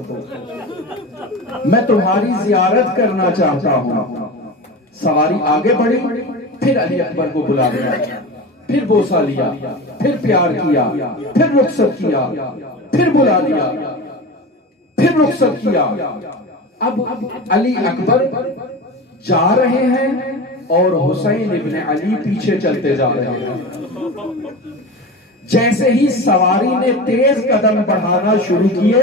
میں تمہاری زیارت کرنا چاہتا ہوں. سواری آگے بڑھی، پھر علی اکبر کو بلا لیا، پھر بوسہ لیا، پھر پیار کیا، پھر رخصت کیا، پھر بلا لیا، پھر رخصت کیا. اب علی اکبر جا رہے ہیں اور حسین ابن علی پیچھے چلتے جا رہے ہیں. جیسے ہی سواری نے تیز قدم بڑھانا شروع کیے،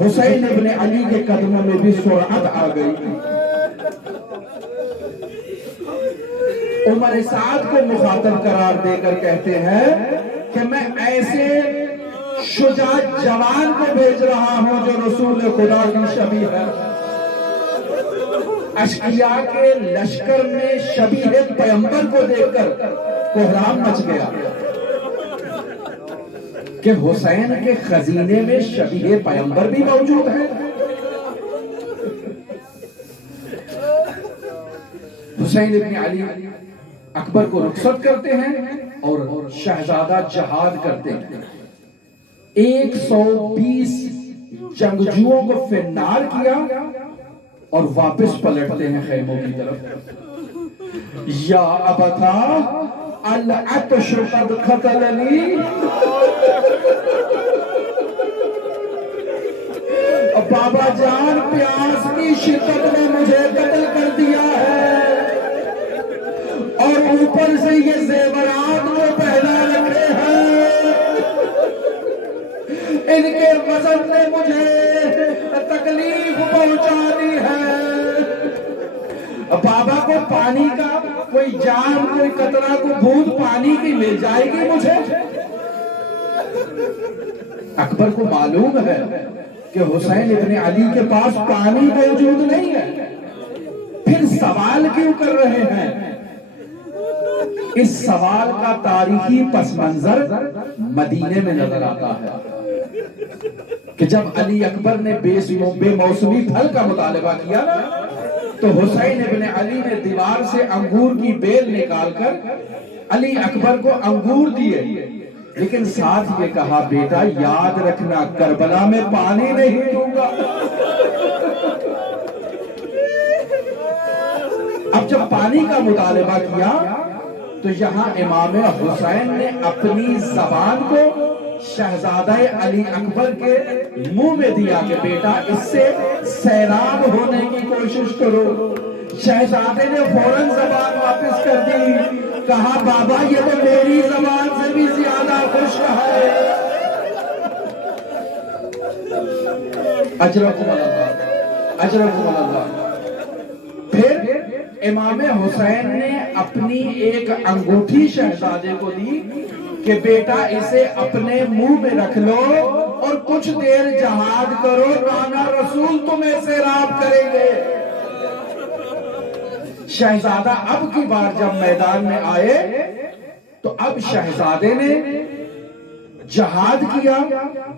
حسین ابن علی کے قدموں میں بھی سرعت آ گئی. عمر سعد کو مخاطب قرار دے کر کہتے ہیں کہ میں ایسے شجاع جوان کو بھیج رہا ہوں جو رسول خدا کی شبیہ ہے. اشقیاء کے لشکر میں شبیہ پیغمبر کو دیکھ کر کوہرام مچ گیا کہ حسین کے خزینے میں شبیہ پیغمبر بھی موجود ہے. حسین ابن علی اکبر کو رخصت کرتے ہیں اور شہزادہ جہاد کرتے ہیں. 120 جنگجوؤں کو فنار کیا اور واپس پلٹتے ہیں خیموں کی طرف. یا ابتا العطش قد قتلنی، بابا جان پیاس کی شدت نے مجھے قتل کر دیا ہے، اور اوپر سے یہ زیورات جو پہنا رکھے ہیں ان کے وزن نے مجھے تکلیف پہنچا دی ہے. بابا کو پانی کا کوئی جام، کوئی قطرہ، کوئی بوند پانی کی مل جائے گی مجھے. اکبر کو معلوم ہے کہ حسین ابن علی کے پاس پانی موجود نہیں ہے، پھر سوال کیوں کر رہے ہیں؟ اس سوال کا تاریخی پس منظر مدینے میں نظر آتا ہے کہ جب علی اکبر نے بے موسمی پھل کا مطالبہ کیا تو حسین ابن علی نے دیوار سے انگور کی بیل نکال کر علی اکبر کو انگور دیے، لیکن ساتھ یہ کہا بیٹا یاد رکھنا کربلا میں پانی نہیں دوں گا. اب جب پانی کا مطالبہ کیا تو یہاں امام حسین نے اپنی زبان کو شہزادہ علی اکبر کے منہ میں دیا کہ بیٹا اس سے سیراب ہونے کی کوشش کرو. شہزادے نے فوراً زبان واپس کر دی، کہا بابا یہ تو میری زبان سے بھی زیادہ خشک ہے. اجرکم اللہ، اجرکم اللہ. پھر امام حسین نے اپنی ایک انگوٹھی شہزادے کو دی کہ بیٹا اسے اپنے منہ میں رکھ لو اور کچھ دیر جہاد کرو، رانا رسول تمہیں سیراب کریں گے. شہزادہ اب کی بار جب میدان میں آئے تو اب شہزادے نے جہاد کیا،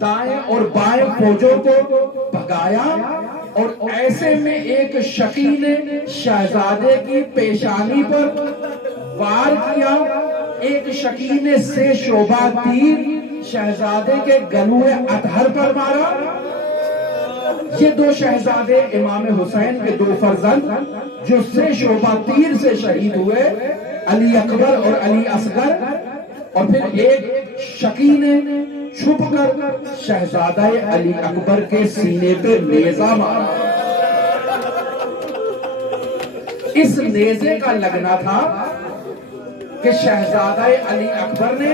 دائیں اور بائیں فوجوں کو بھگایا، اور ایسے میں ایک شقی نے شہزادے کی پیشانی پر وار کیا. ایک شقی نے سے شعبہ تیر شہزادے کے گلوئے اطہر پر مارا. یہ 2 شہزادے امام حسین کے 2 فرزند جو سے شعبہ تیر سے شہید ہوئے، علی اکبر اور علی اصغر. اور پھر ایک شقی نے چھپ کر شہزادہ علی اکبر کے سینے پہ نیزہ مارا. اس نیزے کا لگنا تھا کہ شہزادہ علی اکبر نے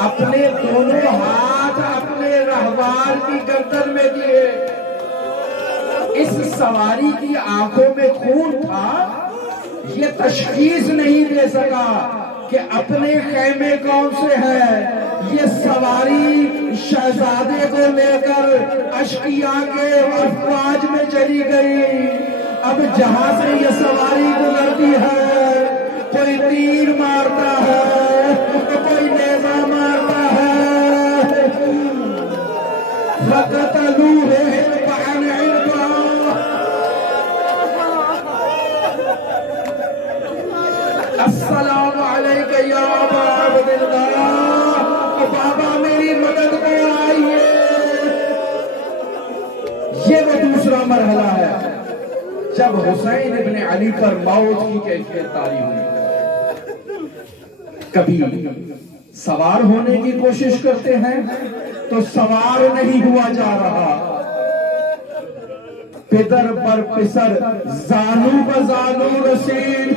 اپنے دونوں ہاتھ اپنے رہبار کی گردن میں دیے. اس سواری کی آنکھوں میں خون تھا، یہ تشخیص نہیں دے سکا کہ اپنے خیمے کون سے ہے۔ یہ سواری شہزادے کو لے کر اشقیاء کے افواج میں چلی گئی۔ اب جہاں سے یہ سواری گزرتی ہے، کوئی تیر مارتا ہے، کوئی نیزہ مارتا ہے۔ فَقَتَلُوهُ عَنْ عِرْضِهَا، السلام علیکہ یا ابا عبداللہ، بابا میری مدد کو آئیے۔ یہ وہ دوسرا مرحلہ ہے جب حسین ابن علی پر موت کی کیفیت طاری ہوئی۔ کبھی سوار ہونے کی کوشش کرتے ہیں تو سوار نہیں ہوا جا رہا، پدر پر پسر زانو بزانو رسید۔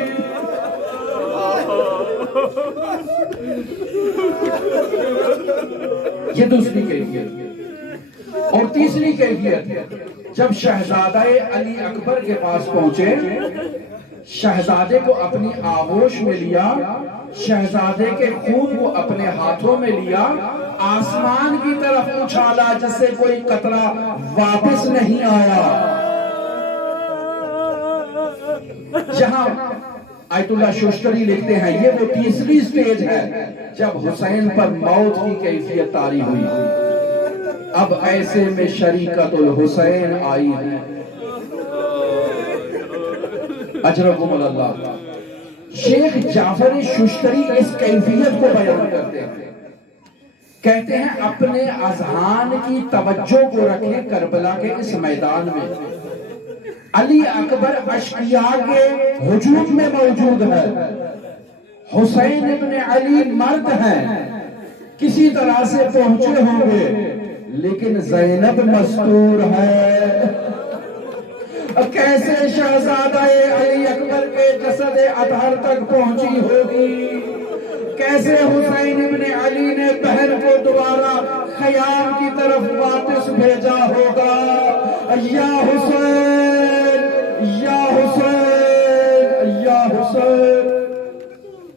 یہ دوسری کیفیت۔ اور تیسری کیفیت، جب شہزادہ علی اکبر کے پاس پہنچے، شہزادے کو اپنی آغوش میں لیا، شہزادے کے خون کو اپنے ہاتھوں میں لیا، آسمان کی طرف اچھالا جس سے کوئی قطرہ واپس نہیں آیا۔ جہاں آیت اللہ شوشتری لکھتے ہیں یہ وہ تیسری سٹیج ہے جب حسین پر موت کی کیفیت طاری ہوئی۔ اب ایسے میں شریکت الحسین آئی ہے۔ اجرکم اللہ۔ شیخ جعفر شوشتری اس کیفیت کو بیان کرتے ہیں، کہتے ہیں اپنے اذہان کی توجہ کو رکھیں کربلا کے اس میدان میں۔ علی اکبر اشقیاء کے ہجوم میں موجود ہے، حسین ابن علی مرد ہیں، کسی طرح سے پہنچے ہوں گے، لیکن زینب مستور ہے۔ کیسے شہزادہ علی اکبر کے جسد اطہر تک پہنچی ہوگی؟ کیسے حسین ابن علی نے بہن کو دوبارہ خیام کی طرف واپس بھیجا ہوگا؟ یا حسین